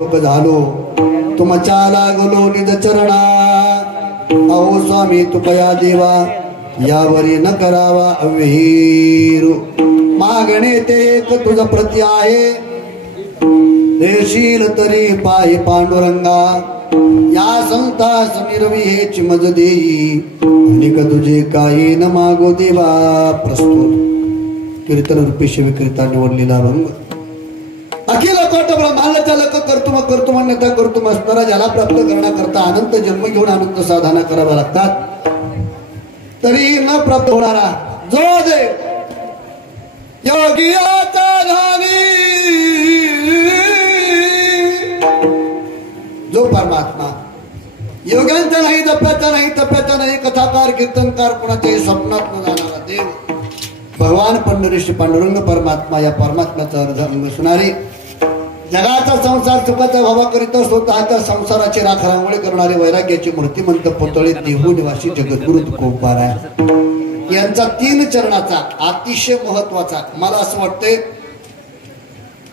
झालो तुमच्या लागलो निज चरणा अहो स्वामी तुपया देवा यावरी न करावा अविहीर मागणे ते एक तुझ प्रति आहे देशील तरी पाहि पांडुरंगा या संता समीरवी हे चिमज देई अनिक तुझे काही न मागो देवा. प्रस्तुत कीर्तन रूपी शिवकीर्ता निवडलेला भंग. अखिल कोट ब्रह्मांडाच्या लक कर्तुम अन्यथा कर्तुम असणारा ज्याला प्राप्त करण्याकरता अनंत जन्म घेऊन अनंत साधना कराव्या लागतात तरी न प्राप्त होणारा जो देव योगियाचा धामी जो परमात्मा योग्यांचा नाही तप्याचा नाही कथाकार कीर्तनकार कोणाच्याही स्वप्नात न जाणारा देव भगवान पंढरीश पांडुरंग परमात्मा या परमात्म्याचा अर्धांग सुनारे जगाचा संसार सुखाचा व्हावा करीत स्वतःच्या संसाराची राखरांगोळी करणारे वैराग्याची मूर्तिमंत पुतळे देहू निवासी जगद्गुरु तुकोबाराय यांचा 3 चरणाचा अतिशय महत्वाचा मला असं वाटतंय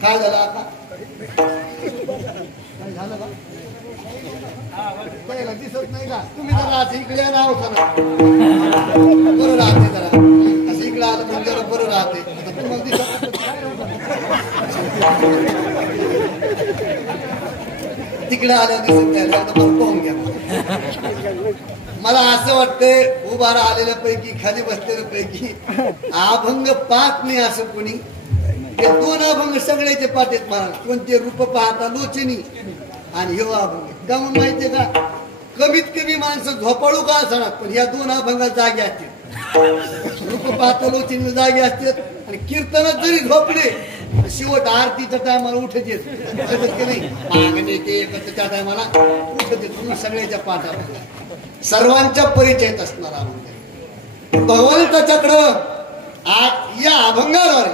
काय झालं आता दिसत नाही का तुम्ही जरा इकडे नाव करा बरं राहते जरा असं इकडे आलं म्हणजे जरा बरं राहते आता तुम्हाला दिसत तिकडे आल्या दिसत पाहून घ्या. मला असं वाटतंय उभा आलेल्या पैकी खाली बसलेल्या पैकी अभंग पाहत नाही असं कोणी ते 2 अभंग सगळ्याचे पाठेत महाराज कोणते रूप पाहता लोचनी आणि हे अभंग का म्हणून माहितीये का कमीत कमी माणसं झोपाळू का असणार पण या 2 अभंगात जागे असते रूप पाहता लोचनी जागे असतात आणि कीर्तनात जरी झोपले शेवट आरतीच्या टायमाला उठत येत नाही मागणे ते एकत्रच्या टायमाला उठत येत सगळ्याच्या पाठात सर्वांच्या परिचयात असणारा अभंग भगवान त्याच्याकडं आज या अभंगाद्वारे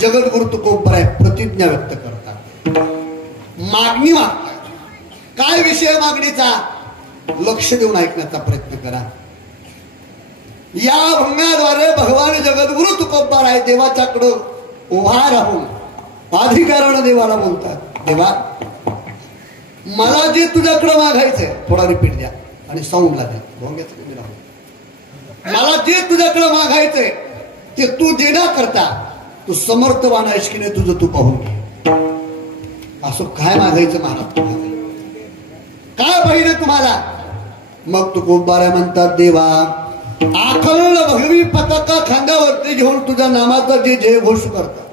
जगद्गुरु तुकोबाराय प्रतिज्ञा व्यक्त करतात मागणी मागतात. काय विषय मागणीचा लक्ष देऊन ऐकण्याचा प्रयत्न करा. या अभंगाद्वारे भगवान जगद्गुरु तुकोबाराय देवाच्याकडं उभा राहून अधिकारानं देवाला बोलतात देवा मला जे तुझ्याकडं मागायचंय थोडा रिपीट द्या आणि साऊंडला द्या भोंग्याचं कमी राहू मला जे तुझ्याकडं मागायचंय ते तू देण्याकरता तू समर्थवान आहेस की नाही तुझं तू पाहून घे. असं काय मागायचं महाराज तुम्हाला काय पाहिजे तुम्हाला मग तुकोबाराय म्हणतात देवा अखंड भगवी पताका खांद्यावरती घेऊन तुझ्या नामाचा जे जय घोष करतात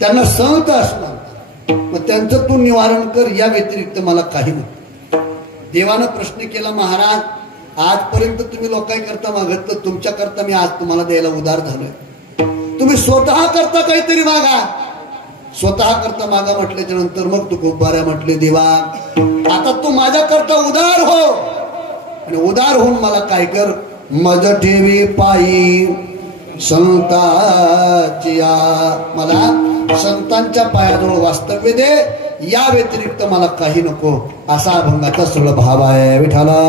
त्यांना संत असं म्हणतात मग त्यांचं तू निवारण कर या व्यतिरिक्त मला काही नाही. देवानं प्रश्न केला महाराज आजपर्यंत तुम्ही लोकांनी करता मागत तुमच्या करता मी आज तुम्हाला द्यायला उदार झालोय तुम्ही स्वतः करता काहीतरी मागा स्वतः करता मागा म्हटल्याच्या नंतर मग तुकोबाराय म्हटले देवा आता तू माझ्या करता उदार हो आणि उदार होऊन मला काय कर मज ठेवी पायी संताची मला संतांच्या पायाजवळ वास्तव्य दे या व्यतिरिक्त मला काही नको असा अभंगाचा सरळ भाव आहे. विठाला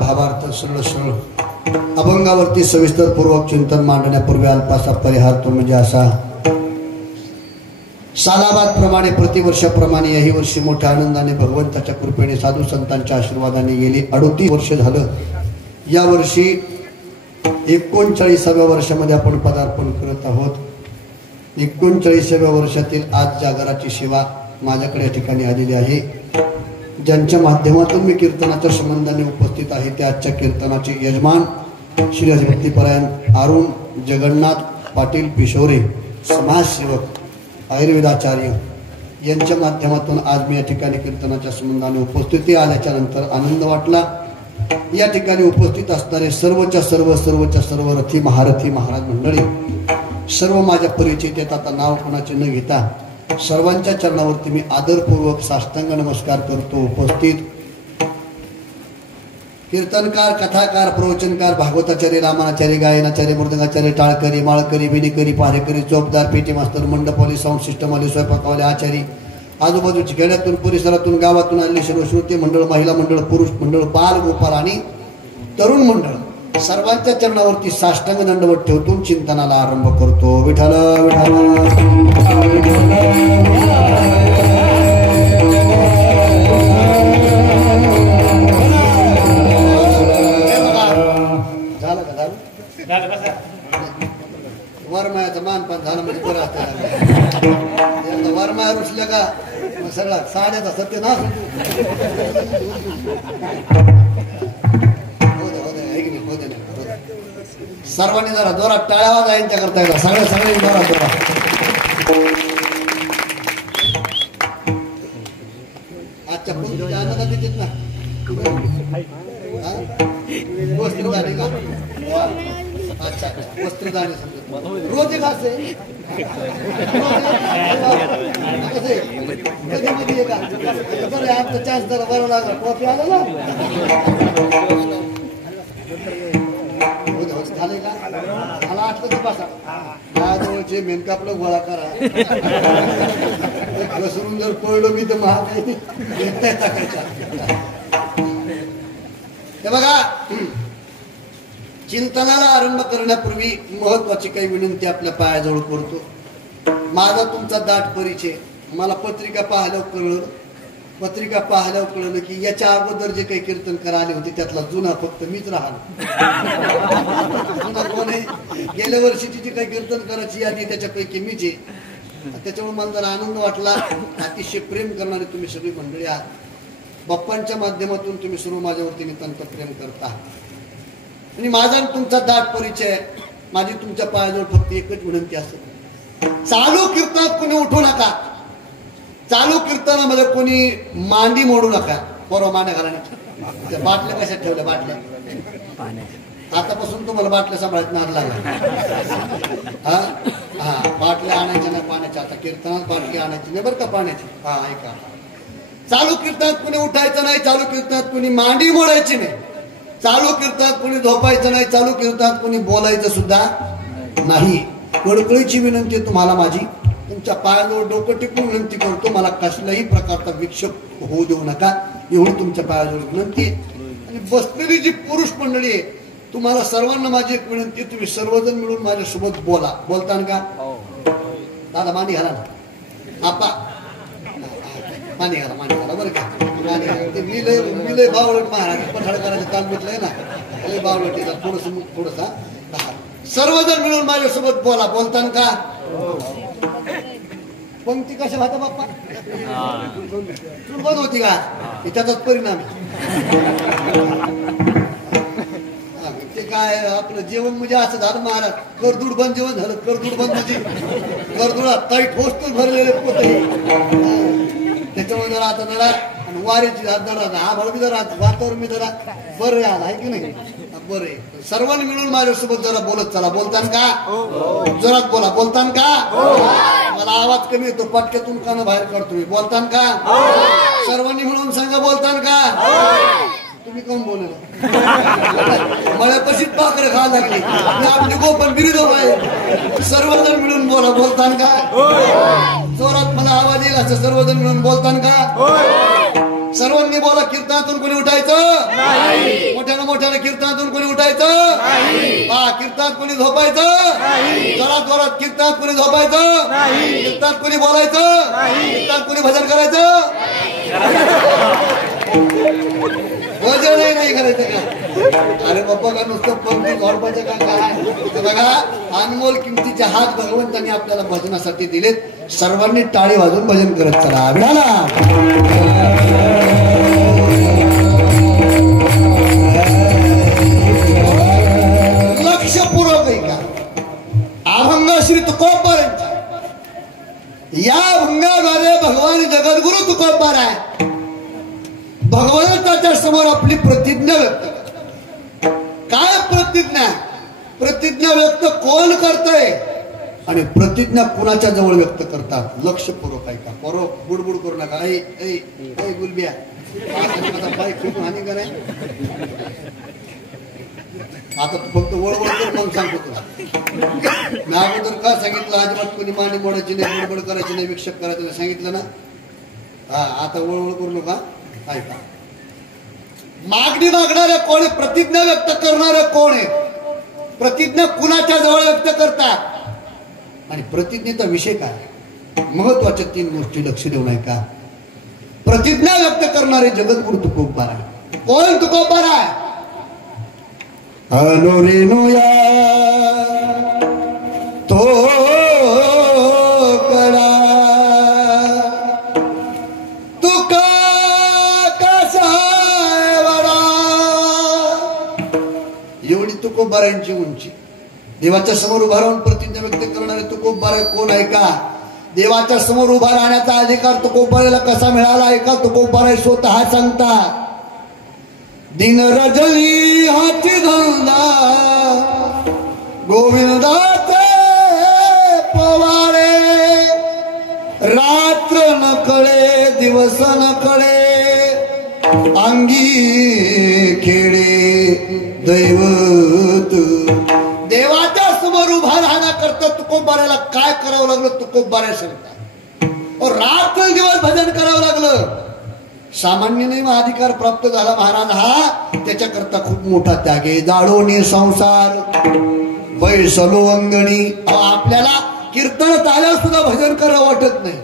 भावार्थ सरळ सरळ अभंगावरती सविस्तर पूर्वक चिंतन मांडण्यापूर्वी अल्पासा परिहार तो म्हणजे असा सालाबाद प्रमाणे प्रतिवर्षाप्रमाणे याही वर्षी मोठ्या आनंदाने भगवंताच्या कृपेने साधू संतांच्या आशीर्वादाने गेली 38 वर्ष झालं. या वर्षी 39व्या वर्षामध्ये आपण पदार्पण करत आहोत. 39व्या वर्षातील आज जागराची सेवा माझ्याकडे या ठिकाणी आलेली आहे. ज्यांच्या माध्यमातून मी कीर्तनाच्या संबंधाने उपस्थित आहे त्या आजच्या कीर्तनाचे यजमान श्री हरिभक्तीपरायण अरुण जगन्नाथ पाटील पिशोरे समाजसेवक आयुर्वेदाचार्य यांच्या माध्यमातून आज मी या ठिकाणी कीर्तनाच्या संबंधाने उपस्थिती आल्याच्या नंतर आनंद वाटला. या ठिकाणी उपस्थित असणारे सर्वच्या सर्व रथी महारथी महाराज मंडळी सर्व माझ्या परिचित आहेत. आता नाव कोणाचे न घेता सर्वांच्या चरणावरती मी आदरपूर्वक साष्टांग नमस्कार करतो. उपस्थित कीर्तनकार, कथाकार, प्रवचनकार, भागवताचार्य, रामाचार्य, गायनाचार्य, मृदंगाचार्य, टाळकरी, माळकरी, बिनीकरी, पारेकरी, चौकदार, पेटी मास्तर, मंडपवाले, साऊंड सिस्टमवाले, स्वयंपाकवाले, आचारी, आजूबाजूच्या खेड्यातून परिसरातून गावातून आलेले सर्व श्रोते मंडळ, महिला मंडळ, पुरुष मंडळ, बाल गोपाल आणि तरुण मंडळ सर्वांच्या चरणावरती साष्टांग दंडवत ठेवतो. चिंतनाला आरंभ करतो. विठ्ठल वरमायाचं मानपान झालं म्हणजे बरं असतं. वरमाया रुसल्या का सगळा साड्याचा सत्य ना सर्वांनी जरा जोरात टाळ्या वाजा यांच्या करता येतात. सगळे जोरात आजच्या पुढच्या आनंदात येतात ना. वस्त्रदानी का? अच्छा वस्त्रदानी रोज एक असते कधी का बरं आमचा चान्स जरा बरं लागला. कॉफी आला ना झाले का? मला आठवत बसा माझ्याजवळचे मेनकापलं गोळा करा. घसरून जर पडलो मी तर महाग हे बघा. चिंतनाला आरंभ करण्यापूर्वी महत्वाची काही विनंती आपल्या पायाजवळ करतो. माझा तुमचा दाट परिचय मला पत्रिका पाहिल्यावर कळलं की याच्या अगोदर जे काही कीर्तनकार आले होते त्यातला जुना फक्त मीच राहिलो. जुना कोण आहे? गेल्या वर्षीची जी काही कीर्तनकाराची यादी त्याच्यापैकी मीच आहे. त्याच्यामुळे मला जरा आनंद वाटला. अतिशय प्रेम करणारे तुम्ही सगळी मंडळी आहात. बाप्पांच्या माध्यमातून तुम्ही सर्व माझ्यावरती नितांत प्रेम करता आणि माझा तुमचा दाट परिचय. माझी तुमच्या पायाजवळ फक्त एकच विनंती असते. चालू कीर्तनात कोणी उठू नका. चालू कीर्तनामध्ये कोणी मांडी मोडू नका. बरोबर मांड्या घालण्याच्या बाटल्या कशा ठेवल्या? बाटल्या आतापासून तुम्हाला बाटल्या सांभाळत नार लागला. हा बाटल्या आणायच्या नाही पाण्याच्या. आता कीर्तनात बाटली आणायची नाही बरं का पाण्याची. हा ऐका. चालू कीर्तनात कोणी उठायचं नाही. चालू कीर्तनात कोणी मांडी मोडायची नाही. चालू कीर्तनात कोणी झोपायचं नाही. चालू कीर्तनात कोणी बोलायचं सुद्धा नाही. कळकळीची विनंती तुम्हाला माझी. तुमच्या पायाजवळ डोकं टिपून विनंती करतो. मला कसल्याही प्रकारचा विक्षेप होऊ देऊ नका एवढी तुमच्या पायाजवळ विनंती. आणि बसलेली जी पुरुष मंडळी आहे तुम्हाला सर्वांना माझी एक विनंती. तुम्ही सर्वजण मिळून माझ्यासोबत बोला. बोलतान का? दादा मांडी घाला ना. आपा मांडी घाला बरं का. मी लय बावळट महाराज पठाड करायचं काम घेतलंय ना. लय बावळट थोडसा सर्वजण मिळून माझ्यासोबत बोला. बोलतान का? पंक्ती कशा होता बाप्पा? बंद होती का? त्याचाच परिणाम. ते काय आपलं जेवण म्हणजे असं झालं महाराज. करदूड बंद जेवण झालं. करदूड बंद म्हणजे करदुडा ताई ठोस भरलेले पोते. त्याच्यामुळे जरा आता जरा वाऱ्याची जरा हा बी जरा वातावरण मी जरा बरं आला आहे की नाही? बरं. सर्वांनी मिळून माझ्यासोबत जरा बोलत चला. बोलतान का? जोरात बोला. बोलतान का? मला आवाज कमी येतो. पटक्यातून कानं बाहेर काढतो मी. बोलतान का? सर्वांनी मिळून सांगा. बोलतान का? तुम्ही कोण बोलला? मळ्यापाशीच पाखरं खा लागली आपली गोपन बिरीद आहे. सर्वजण मिळून बोला. बोलतान का? जोरात मला आवाज येईल असं सर्वजण मिळून बोलतान का? सर्वांनी बोला. कीर्तनातून कोणी उठायचं? मोठ्यानं कीर्तनातून कोणी उठायचं? कीर्तनात कोणी झोपायचं? जोरात कीर्तनात कोणी झोपायचं? कीर्तनात कोणी बोलायचं? कीर्तनात कोणी भजन करायचं? भजन नाही करायचं का? अरे बाप्पा का नुसतं पंक्ती झोडपायचं का काय? बघा अनमोल किमतीचे हात भगवंतांनी आपल्याला भजनासाठी दिलेत. सर्वांनी टाळी वाजून भजन करत चला. लक्षपूर्वक ऐका. अभंग श्री तुकोबारांच्या या भंगाद्वारे भगवान प्रतिज्ञा व्यक्त करतात. काय प्रतिज्ञा? प्रतिज्ञा व्यक्त कोण करतय आणि प्रतिज्ञा कुणाच्या जवळ व्यक्त करतात? लक्षपूर्वक ऐका. पोरो बुडबुड करू नका. ऐ गुलबिया बाई खूप हानी कराय. आता फक्त वळवळ कर मग सांगतो तुला. मी अगोदर का सांगितलं? अजिबात कोणी मांडी मोडायची नाही, बडबड करायची नाही, विक्षेप करायचं नाही सांगितलं ना. हा, आता वळवळ करू नका. ऐका. मागणी मागणारे कोण आहे? प्रतिज्ञा व्यक्त करणारे कोण आहे? प्रतिज्ञा कुणाच्या जवळ व्यक्त करतात आणि प्रतिज्ञेचा विषय काय? महत्वाच्या 3 गोष्टी लक्ष देऊन ऐका. प्रतिज्ञा व्यक्त करणारे जगद्गुरु तुकोबाराय. कोण तुकोबाराय? अनो रेणुया तो कडा तुका कसा वडा. एवढी तुकोबारायांची उंची. देवाच्या समोर उभा राहून प्रतिज्ञा व्यक्त करणारे तुकोबाराय कोण आहे का? देवाच्या समोर उभा राहण्याचा अधिकार तुकोबारायला कसा मिळाला आहे का? तुकोबाराय स्वतः सांगतात. दिन रजनी हाती धंदा गोविंदाचे पवारे. रात्र न कळे दिवस न कळे अंगी खेळे दैवत. देवाच्या समोर उभा राहण्याकरता तुकोबारायला काय करावं लागलं? तुकोबाराय सांगतात. रात्र दिवस भजन करावं लागलं. सामान्य नाही अधिकार प्राप्त झाला महाराज हा, त्याच्याकरता खूप मोठा त्याग आहे. जाळोनी संसार बैसलो अंगणी. आपल्याला कीर्तनात आल्यावर सुद्धा भजन करावं वाटत नाही.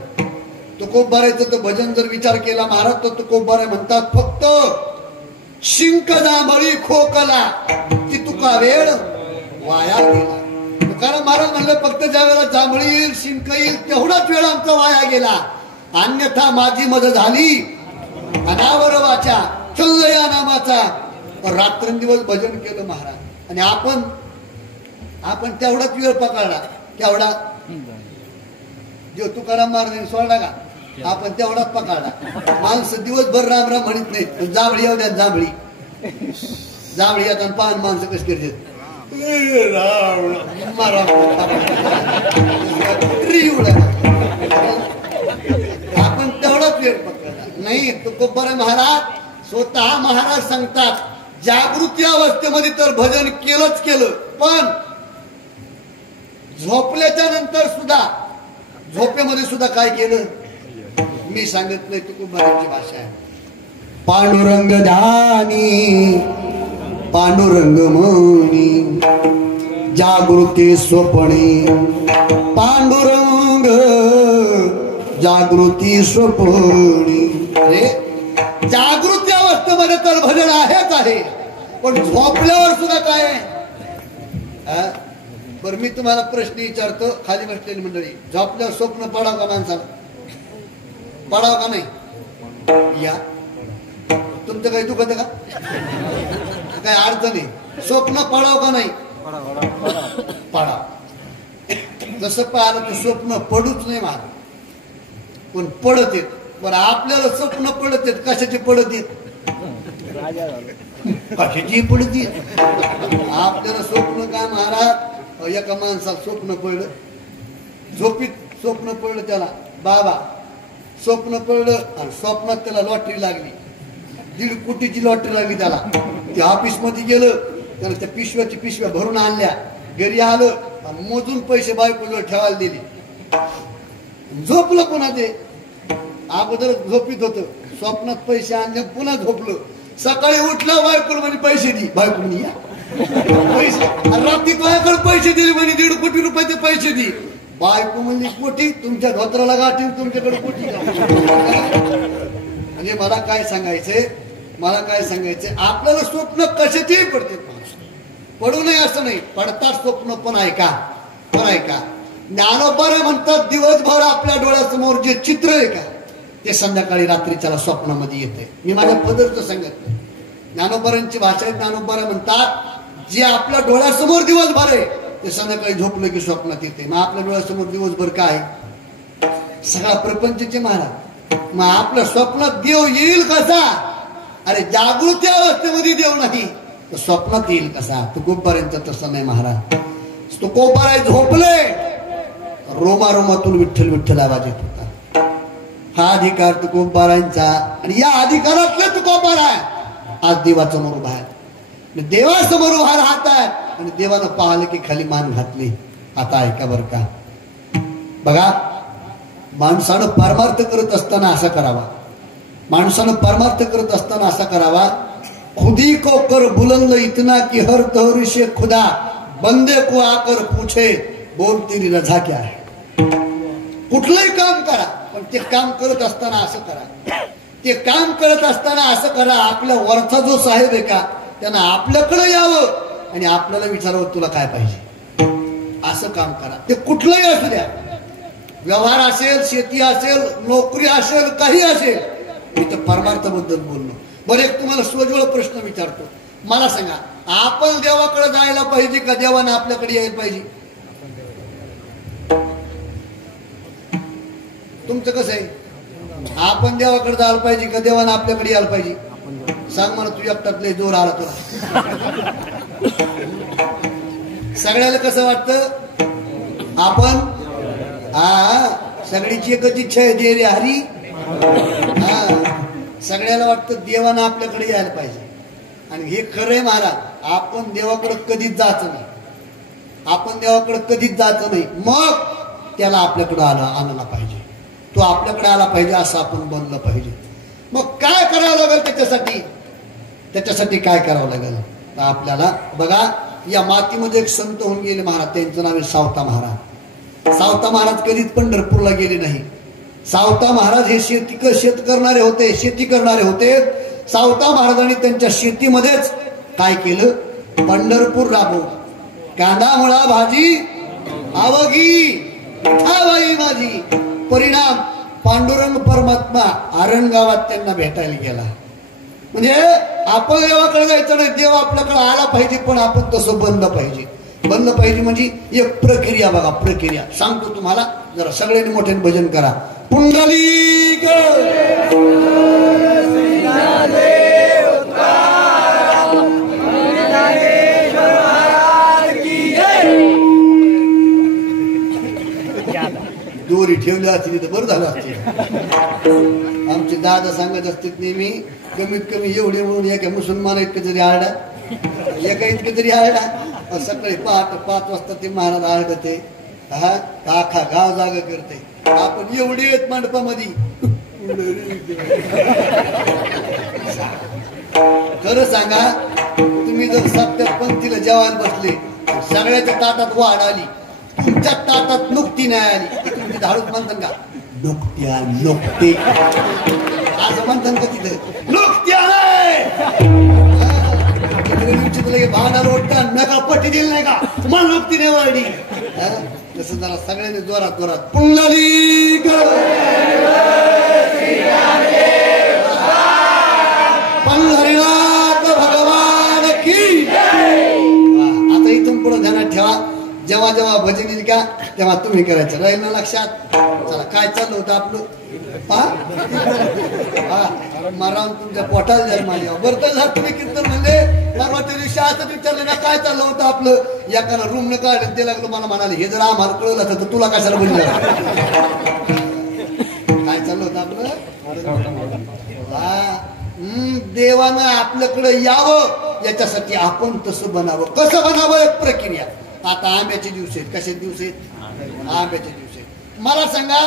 तुकोबारायचं तर भजन जर विचार केला महाराज तर तुकोबाराय म्हणतात फक्त शिंक जांभळी खोकला ती तुका वेळ वाया गेला. तुकाराम महाराज म्हणलं फक्त ज्या वेळेला जांभळी येईल शिंक येईल तेवढाच वेळ आमचा वाया गेला. अन्यथा माझी मदत झाली अनावर वाचा चल या नामाचा. रात्रंदिवस भजन केलं महाराज. आणि आपण तेवढाच वेळ पकडला. तेवढा जो तुकाराम महाराजांनी सोडला का आपण तेवढाच पकडला. माणसं दिवसभर राम राम म्हणत नाही. जांभळी येऊ द्या. जांभळी आता पान माणसं कशी करतात आपण तेवढाच वेळ पकडला नाही. तुकोबाराय महाराज स्वतः महाराज सांगतात जागृती अवस्थेमध्ये तर भजन केलंच केलं, पण झोपल्याच्या नंतर सुद्धा झोपेमध्ये सुद्धा काय केलं मी सांगत नाही. तुकोबारायची भाषा आहे. पांडुरंग ध्यानी पांडुरंग मनी जागृती स्वप्नी पांडुरंग जागृती स्वप्नी. जागृती अवस्थेमध्ये तर भजन आहेच आहे, पण झोपल्यावर सुद्धा काय. बरं मी तुम्हाला प्रश्न विचारतो, खाली बसलेली मंडळी, झोपल्यावर स्वप्न पडाव का माणसाला? पडाव का नाही? या तुमचं काही दुखत का? काय अडचण आहे? स्वप्न पडाव का नाही? पडाव. जसं पाहिलं तर स्वप्न पडूच नाही महाराज, पण पडत येत. पण आपल्याला स्वप्न पडत येत. कशाची पडत येत? कशाची पडत येत? आपल्याला स्वप्न काय महाराज? एका माणसाला स्वप्न पडलं, झोपीत स्वप्न पडलं त्याला, बाबा स्वप्न पडलं आणि स्वप्नात त्याला लॉटरी लागली. 1.5 कोटीची लॉटरी लागली त्याला. ते ऑफिस मध्ये गेलं, त्याला त्या पिशव्या भरून आणल्या, घरी आलं आणि मोजून पैसे बायकोला ठेवायला दिले. झोपलं पुन्हा. ते अगोदर झोपीत होतं, स्वप्नात पैसे आणले, पुन्हा झोपलं. सकाळी उठलं, बायकोला म्हणे पैसे दे. बायको म्हणे या पैसे. रात्री बायकोला पैसे दिले म्हणे 1.5 कोटी रुपयाचे पैसे दे. बायको म्हणली कोटी तुमच्या धोत्राला गाठी, तुमच्याकडे कोटी. म्हणजे मला काय सांगायचंय आपल्याला स्वप्न कशाचेही पडते. पडू नये असं नाही, पडतात स्वप्न. पण ऐका ज्ञानोबारे म्हणतात दिवसभर आपल्या डोळ्यासमोर जे चित्र आहे का ते संध्याकाळी रात्रीच्या स्वप्नामध्ये येते. मी माझ्या पदरचं सांगत नाही, ज्ञानोबारांची भाषा आहे. ज्ञानोबारा म्हणतात जे आपल्या डोळ्यासमोर दिवसभर आहे ते संध्याकाळी झोपलं की स्वप्नात येते. मग आपल्या डोळ्यासमोर दिवसभर काय? सगळा प्रपंचचे महाराज. मग आपल्या स्वप्नात देव येईल कसा? अरे जागृती अवस्थेमध्ये देव नाही तर स्वप्नात येईल कसा? तुकोबारांचं तसं नाही महाराज. तुकोबाराय झोपले, रोमारोमातून विठ्ठल विठ्ठल आवाज येत होता. हा अधिकार तुकोबारांचा. आणि या अधिकारातले तुकोबाराय आज देवासमोर उभा आहे. देवासमोर उभा राहत आहे आणि देवानं पाहिलं की खाली मान घातली. आता ऐका बर का, बघा, माणसानं परमार्थ करत असताना असा करावा. माणसानं परमार्थ करत असताना असा करावा. खुदी को कर बुलंद इतना कि हर तहरी से खुदा बंदे को आकर पूछे बोल तेरी रजा क्या है. कुठलंही काम करा पण ते काम करत असताना असं करा. ते काम करत असताना असं करा, आपल्या वरचा जो साहेब आहे का त्यानं आपल्याकडे यावं आणि आपल्याला विचारावं तुला काय पाहिजे. असं काम करा. ते कुठलंही असू द्या, व्यवहार असेल, शेती असेल, नोकरी असेल, काही असेल. मी तर परमार्थाबद्दल बोललो. बरं, एक तुम्हाला सोजवळ प्रश्न विचारतो. मला सांगा, आपण देवाकडे जायला पाहिजे का देवानं आपल्याकडे यायला पाहिजे? तुमचं कसं आहे? आपण देवाकडे जायला पाहिजे का देवानं आपल्याकडे यायला पाहिजे? सांग मला, तू एकटात लय जोर आला तुला. सगळ्याला कसं वाटतं? आपण सगळीची एकच इच्छा आहे, दे रे हरी. सगळ्याला वाटतं देवानं आपल्याकडे यायला पाहिजे. आणि हे खरंय महाराज, आपण देवाकडे कधीच जायचं नाही. आपण देवाकडे कधीच जायचं नाही. मग त्याला आपल्याकडे आणायला पाहिजे. तो आपल्याकडे आला पाहिजे असं आपण बनलं पाहिजे. मग काय करावं लागेल त्याच्यासाठी? त्याच्यासाठी काय करावं लागेल? तर आपल्याला बघा, या मातीमध्ये एक संत होऊन गेले महाराज, त्यांचं नाव आहे सावता महाराज. सावता महाराज कधीच पंढरपूरला गेले नाही. सावता महाराज हे शेती करणारे होते. सावता महाराजांनी त्यांच्या शेतीमध्येच काय केलं? पंढरपूर राबवलं. कांदा मुळा भाजी आवगी मिठाबाई माझी. परिणाम, पांडुरंग परमात्मा आरण गावात त्यांना भेटायला गेला. म्हणजे आपण देवाकडे जायचं नाही, देव आपल्याकडे आला पाहिजे, पण आपण तसं बनलं पाहिजे. बनलं पाहिजे म्हणजे एक प्रक्रिया. बघा, प्रक्रिया सांगतो तुम्हाला, जरा सगळ्यांनी मोठ्याने भजन करा. पुंडलिक दोरी ठेवली असती तर बरं झालं असते. आमचे दादा सांगत असतात नेहमी, कमीत कमी एवढे म्हणून एका मुसलमान इतकं तरी आरडा, एका इतकं तरी आरडा. सकाळी 5 वाजता ते महाराज आरडते. आखा गाव जागा करते. आपण एवढी येत मंडपामध्ये. खरं सांगा, तुम्ही जर सप्त्यात पंक्तीला जेवायला बसले, सगळ्याच्या ताटात वाढ आली, तुमच्या ताटात नुकती नाही आली, तुम्ही धाडूच म्हणतात का? नुकत्या नुकते असं म्हणतात का? तिथे नुकत्या भांडा रोडता नका पट्टी दिली नाही का? मला नुकती नाही वाढली. तसं जरा सगळ्यांनी जोरात जोरात पुंडलिक पंढरीनाथ भगवान की. आता इथून पुढे ध्यानात ठेवा, जेव्हा जेव्हा भजन येईल का तेव्हा तुम्ही करायचं. राहील ना लक्षात? चला, काय चाललं होतं आपलं? मारावून तुमच्या पोटाला जाईल माझ्या. बरं तर झालं तुम्ही कीर्तन म्हणले, परवाच्या दिवशी असं विचारलं ना काय चाललं होतं आपलं. एकानं रूम न काढलं, ते लागलं मला म्हणाले, हे जर आम्हाला कळलं असतं तर तुला कशाला बोललं? काय चाललं होतं आपलं? देवानं आपल्याकडे यावं याच्यासाठी आपण तसं बनावं. कसं बनावं? एक प्रक्रिया. आता आंब्याचे दिवस आहेत. कसे दिवस आहेत? आंब्याचे दिवस आहेत. मला सांगा,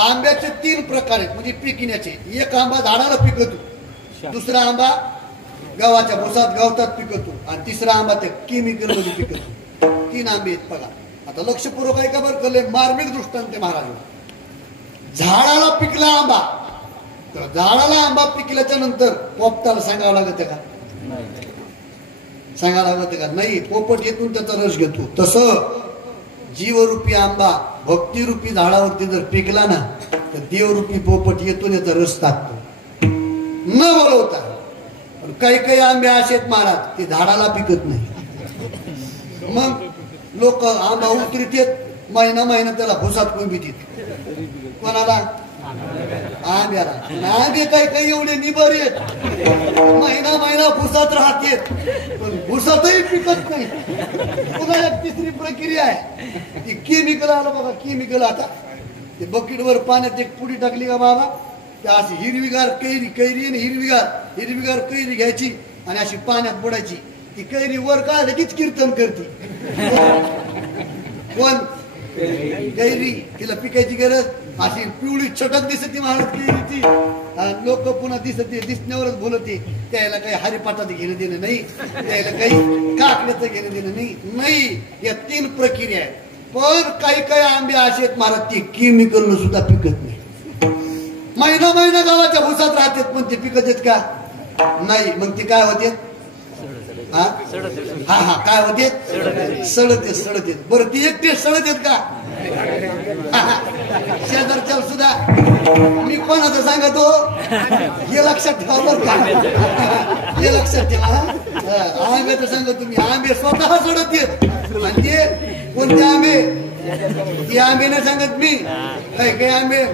आंब्याचे 3 प्रकार आहेत म्हणजे पिकण्याचे. एक आंबा झाडाला पिकतो, दुसरा आंबा गव्हाच्या भुसात गवतात पिकतो, आणि तिसरा आंबा त्या केमिकल मध्ये पिकतो. 3 आंबे आहेत. बघा, आता लक्षपूर्वक आहे का बरं? कले मार्मिक दृष्टांत महाराज. झाडाला पिकला आंबा, तर झाडाला आंबा पिकल्याच्या नंतर पोपटाला सांगावं लागत का? सांगावं लागत का? नाही. पोपट येतून त्याचा रस घेतो. तसं जीवरूपी आंबा भक्तिरूपी झाडावरती जर पिकला ना, तर देवरूपी पोपट येतो, याचा रस टाकतो न बोलवता. काही काही आंबे असे महाराज, ते झाडाला पिकत नाही. मग लोक आंबा उतरीत, महिना त्याला भुसात कोंबीत. कोणाला? आंब्याला. आंबे काय काही एवढे निबर आहेत, महिना महिना भुसात राहते पण भुसातही पिकत नाही. पुन्हा एक तिसरी प्रक्रिया आहे ती केमिकल आलं बघा. केमिकल आता ते बकेटवर पाण्यात एक पुडी टाकली का बाबा, त्या अशी हिरवीगार कैरी आणि हिरवीगार कैरी घ्यायची आणि अशी पाण्यात बुडायची. ती कैरी वर का लगेच कीर्तन करते. कोण कैरी, तिला पिकायची गरज. अशी पिवळी छटक दिसते महाराज कैरीची. लोक पुन्हा दिसण्यावरच बोलते. त्याला काही हरिपाठात घेणं देणं नाही, त्याला काही काकड्याचं घेणं देणं नाही. या 3 प्रक्रिया आहेत. पण काही आंबे असे आहेत महाराज ती केमिकल न सुद्धा पिकत नाही. महिना महिना गावाच्या भुसात राहतात पण ते पिकत आहेत का नाही. मग ते काय होते, हा काय होते, सडत येत. बरं ती एकटे सडत येत का, शेजारच्या सुद्धा. मी कोणाचं सांगतो हे लक्षात ठेवा बरं का, हे लक्षात ठेवा. आंब्याचं सांगतो मी, आंबे स्वतः सडत येत. आणि ते कोणते आंबे, ते आंबे नाही सांगत मी. काही आंबे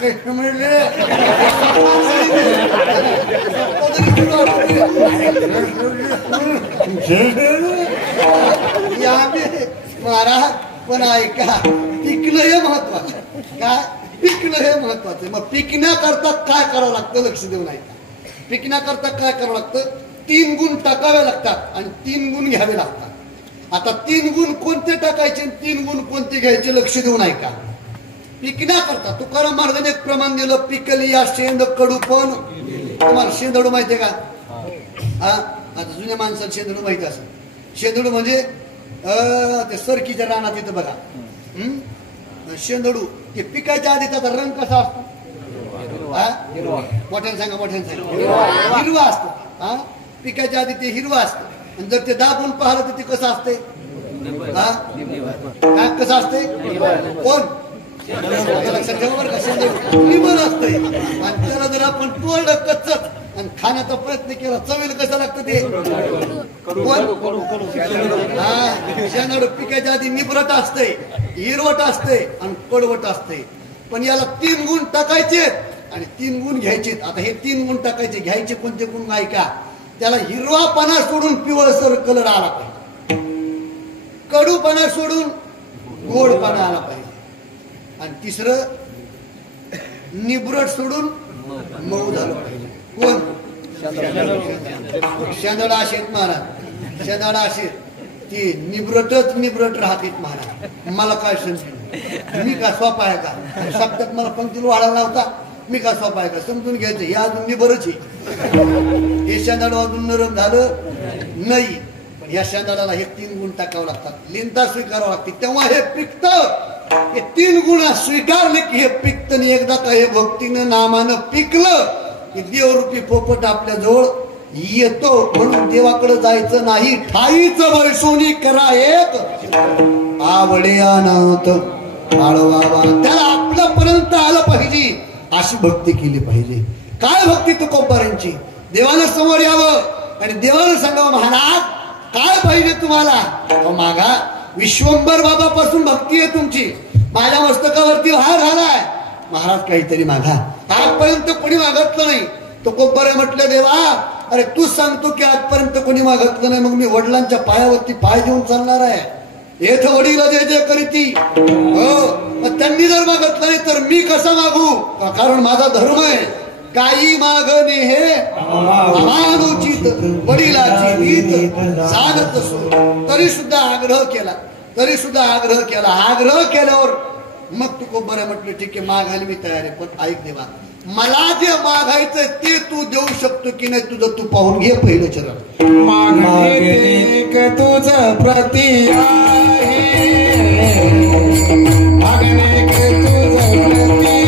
कृष्ण म्हणले आंबे महाराज. पण ऐका, पिकणं हे महत्वाचं. काय पिकणं हे महत्वाचं. मग पिकण्याकरता काय करावं लागतं लक्ष देऊन ऐका. पिकण्याकरता काय करावं लागतं, 3 गुण टाकावे लागतात आणि 3 गुण घ्यावे लागतात. आता 3 गुण कोणते टाकायचे आणि 3 गुण कोणते घ्यायचे लक्ष देऊन ऐका. पिकण्याकरता तुकाराम महाराजांनी एक प्रमाण दिलं, पिकली या शेंद कडू. पण तुम्हाला शेंदडू माहितीये का, आता जुन्या माणसाला शेंदडू माहिती असेल. शेंदडू म्हणजे ते सरकीच्या रानात येतं बघा. शेंदडू ते पिकायच्या आधी त्याचा रंग कसा असतो, मोठ्याने सांगा, मोठ्याने सांगा. हिरवा असतो. पिकायच्या आधी ते हिरवा असतं. आणि जर ते दाबून पाहिलं तर ते कसं असते, काय कसं असते, कोण लक्षात ठेवा बरं का. शेंदडू निबल असतंय आणि त्याला जर आपण तोडलं कच्चच आणि खाण्याचा प्रयत्न केला, चवीला कसं लागतं ते, शेंदडू पिकाच्या आधी निबरट असते, हिरवट असते आणि कडवट असते. पण याला 3 गुण टाकायचे आणि 3 गुण घ्यायचे. आता हे 3 गुण टाकायचे, घ्यायचे कोणते गुण ऐका. त्याला हिरवापणा सोडून पिवळसर कलर आला पाहिजे, कडूपणा सोडून गोडपणा आला पाहिजे, आणि तिसरं निबरट सोडून मऊ झालं पाहिजे. कोण, शेंदडा असेल महाराज. शेंदडा असेल ती निबरट राहतात महाराज. मला काय समजेल, मी का सोपा आहे का, सप्त्यात मला पंक्तीला वाढायला लावता, मी का सोपा आहे का, समजून घ्यायचं. हे अजून निबरच आहे, हे शेंदाड अजून नरम झालं नाही. पण ह्या शेंदाडाला हे 3 गुण टाकावं लागतात, लिंता स्वीकारावं लागते, तेव्हा हे पिकत. हे 3 गुण स्वीकारले की हे पिकत. आणि एकदा का हे भक्तीनं नामानं पिकलं की देवरूपी पोपट आपल्या जवळ येतो. म्हणून देवाकडे जायचं नाही, ठाईचं वैसोनी करा एक आवडे अनाथ आळवावा. त्याला आपल्यापर्यंत आलं पाहिजे, अशी भक्ती केली पाहिजे. काय भक्ती तुकोबारांची, देवानं समोर यावं आणि देवानं सांगावं, महाराज काय पाहिजे तुम्हाला, मागा. विश्वंभर बाबापासून भक्ती आहे तुमची, माझ्या मस्तकावरती हार झालाय, महाराज काहीतरी मागा. आजपर्यंत कोणी मागितलं नाही. तुकोबारे म्हटलं, देवा अरे तूच सांगतो की आजपर्यंत कोणी मागितलं नाही, मग मी वडिलांच्या पायावरती पाय देऊन चालणार आहे. येथ वडील जय जय करीती. हो, त्यांनी जर मागितलं नाही तर मी कसं मागू, कारण माझा धर्म आहे. काही मागणे हे अमानुचित वडिलाची रीत सांगत असो. तरी सुद्धा आग्रह केला. आग्रह केल्यावर मग तुकोबारे म्हटलं, ठीक आहे मागायला मी तयार आहे, पण ऐक देवा, मला जे मागायचं ते तू देऊ शकतो की नाही तुझं तू पाहून घे. पहिलं चरण मागणे तुझं प्रति आहे, मागणे तुझं प्रति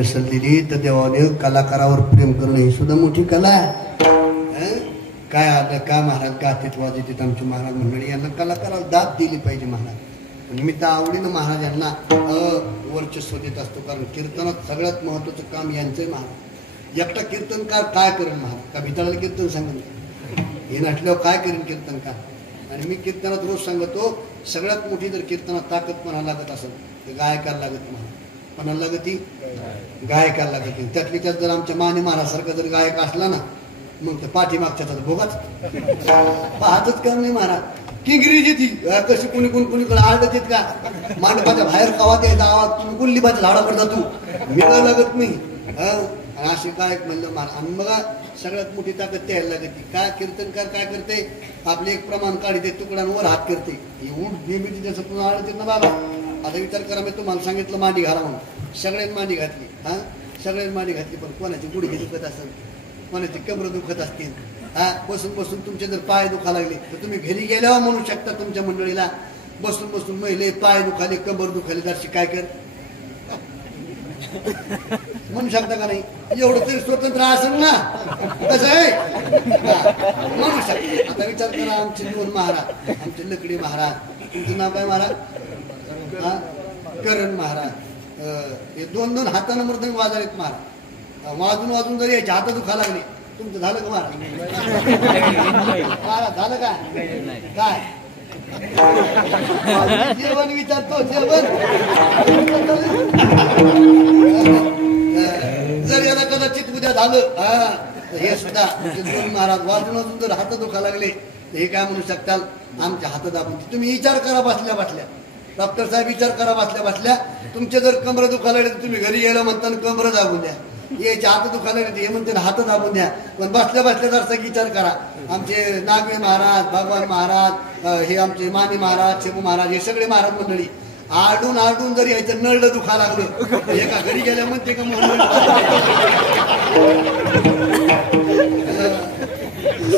नसेल दिली तर देवाने कलाकारावर प्रेम करणं ही सुद्धा मोठी कला आहे. काय आलं का महाराज गातीत वाजतीत आमचे महाराज मंडळी यांना कलाकाराला दाद दिली पाहिजे महाराज. आणि मी तर आवडीनं महाराजांना वर्चस्व देत असतो, कारण कीर्तनात सगळ्यात महत्वाचं काम यांचंही महाराज. एकटा कीर्तनकार काय करेल महाराज? का भिताळाला कीर्तन सांगेल? हे नसल्यावर काय करेल कीर्तनकार? आणि मी कीर्तनात रोज सांगतो, सगळ्यात मोठी जर कीर्तनात ताकद कोणाला लागत असेल तर गायकाला लागत महाराज. कोणाला लागती? गायकाला लागती. त्यातली त्यात जर आमच्या माने महाराजसारखा जर गायक असला ना, मग तर पाठीमागच्या भोगाच पाहतच काम नाही महाराज. किंगरीजी ती कशी कुणी कुणीकडे आडत येत का? मांडपाच्या बाहेर कावा द्यायचा आवाज, तुम्ही कुल्लीबाच्या झाडावर जातो मिळायला लागत नाही. असे गायक म्हणलं महाराज. आणि मग सगळ्यात मोठी ताकद द्यायला लागते. काय कीर्तनकार काय करते? आपले एक प्रमाण काढते, तुकड्यांवर हात करते. ऊंट बेबीची त्याचं पुन्हा आडत ना बाबा. आता विचार करा, मी तुम्हाला सांगितलं मांडी घाला म्हणून, सगळ्यांनी मांडी घातली. सगळ्यांनी मांडी घातली, पण कोणाची गुडघे दुखत असेल, कोणाची कमर दुखत असतील, बसून बसून तुमचे जर पाय दुखा लागले तर तुम्ही घरी गेल्यावर म्हणू शकता तुमच्या मंडळीला, बसून बसून महिले पाय दुखाले, कमर दुखाले, जरशी काय कर म्हणू शकता का नाही? एवढं तरी स्वतंत्र असेल ना, कसं आहे म्हणू शकता. आता विचार करा, आमचे दोन महाराज, आमचे लकडी महाराज, तुमचं नाव काय महाराज? करण महाराज. हे दोन दोन हातानं मृदंग वाजवलेत महाराज. वाजून वाजून जरी याच्या हात दुखा लागले. तुमचं झालं का महाराज? महाराज झालं का? काय जेवण विचारतो? जेवण जर याला कदाचित उद्या झालं हे सुद्धा दोन महाराज वाजून वाजून जर हात दुखा लागले तर हे काय म्हणू शकताल? आमच्या हात दाबून. तुम्ही विचार करा बसल्या बसल्या, डॉक्टर साहेब विचार करा बसल्या बसल्या, तुमचे जर कमर दुखा लागले तर तुम्ही घरी गेलं म्हणताना कमर दाबून द्या. याचे हात दुखायला हे म्हणते हात दाबून द्या. पण बसल्या बसल्या जरसा विचार करा, आमचे नागवे महाराज, भगवान महाराज, हे आमचे माने महाराज, शेबू महाराज, हे सगळे महाराज मंडळी आडून आडून जरी याचं नळलं दुखा लागलं, हे का घरी गेल्या म्हणते का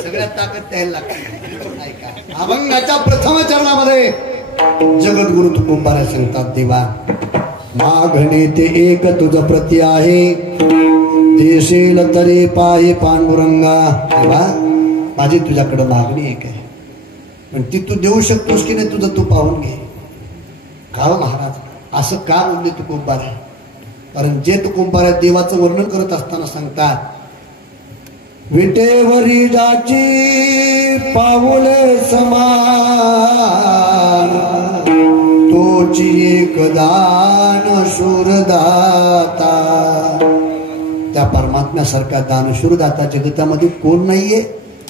सगळ्यात ताकद द्यायला लागते. ऐका, अभंगाच्या प्रथम चरणामध्ये जगद्गुरु तुकोबारा सांगतात, देवा मागणे ते एक तुझ प्रती आहे, देशील तरी पायी पांडुरंगा. देवा माझी तुझ्याकडे मागणी एक आहे, पण ती तू देऊ शकतोस की नाही तुझं तू पाहून घे. का महाराज असं का बोलले तुकोबारा? कारण जे तुकोबारा देवाचं वर्णन करत असताना सांगतात, विटेवरी जाची पाऊले समान, तोची एक दान शूरदाता. त्या परमात्म्यासारखा दानशूर दाता जगतामध्ये कोण नाहीये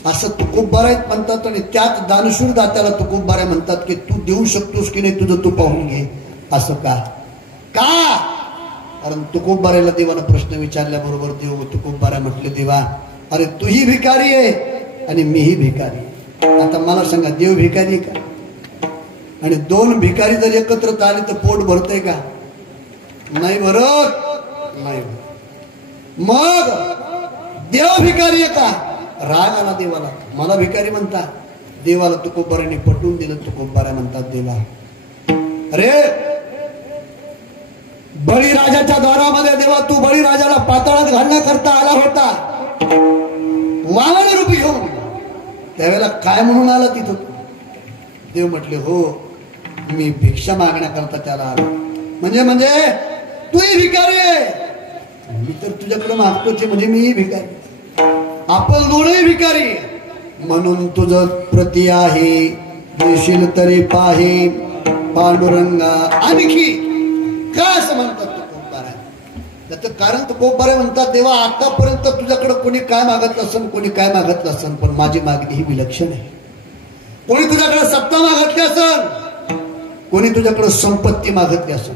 असं तुकोबारा म्हणतात. आणि त्याच दानशूर दात्याला तुकोबारा म्हणतात की तू देऊ शकतोस की नाही तुझं तू पाहून घे. असं का? कारण तुकोबाराला देवानं प्रश्न विचारल्याबरोबर देव तुकोबारा म्हटले, देवा अरे तूही भिकारी आहे आणि मीही भिकारी आहे. आता मला सांगा, देव भिकारी का? आणि दोन भिकारी जर एकत्र आले तर पोट भरतय का? नाही भरत, नाही भरत. मग देव भिकारी आहे का? राग आला देवाला, मला भिकारी म्हणतात. देवाला तुकोबाराने पटवून दिलं. तुकोबारा म्हणतात, देवा अरे बळीराजाच्या द्वारामध्ये देवा तू बळीराजाला पाताळात घालण्याकरता आला होता वामन रूपी घेऊन. त्यावेळेला काय म्हणून आला तिथं? देव म्हटले, हो मी भिक्षा मागण्याकरता त्याला आलो. म्हणजे तूही भिकारी आहे, मी तर तुझ्याकडे मागतोच, म्हणजे मीही भिकारी, आपण दोनही भिकारी. म्हणून तुझं प्रती आहे, देशील तरी पाहे पांडुरंगा. आणखी काय असं म्हणतात तुकोबारा? त्याचं कारण तुकोबारा म्हणतात, देवा आतापर्यंत तुझ्याकडे कोणी काय मागत नसन, कोणी काय मागत नसन, पण माझी मागणी ही विलक्षण आहे. कोणी तुझ्याकडे सत्ता मागितली असेल, कोणी तुझ्याकडे संपत्ती मागितली असेल,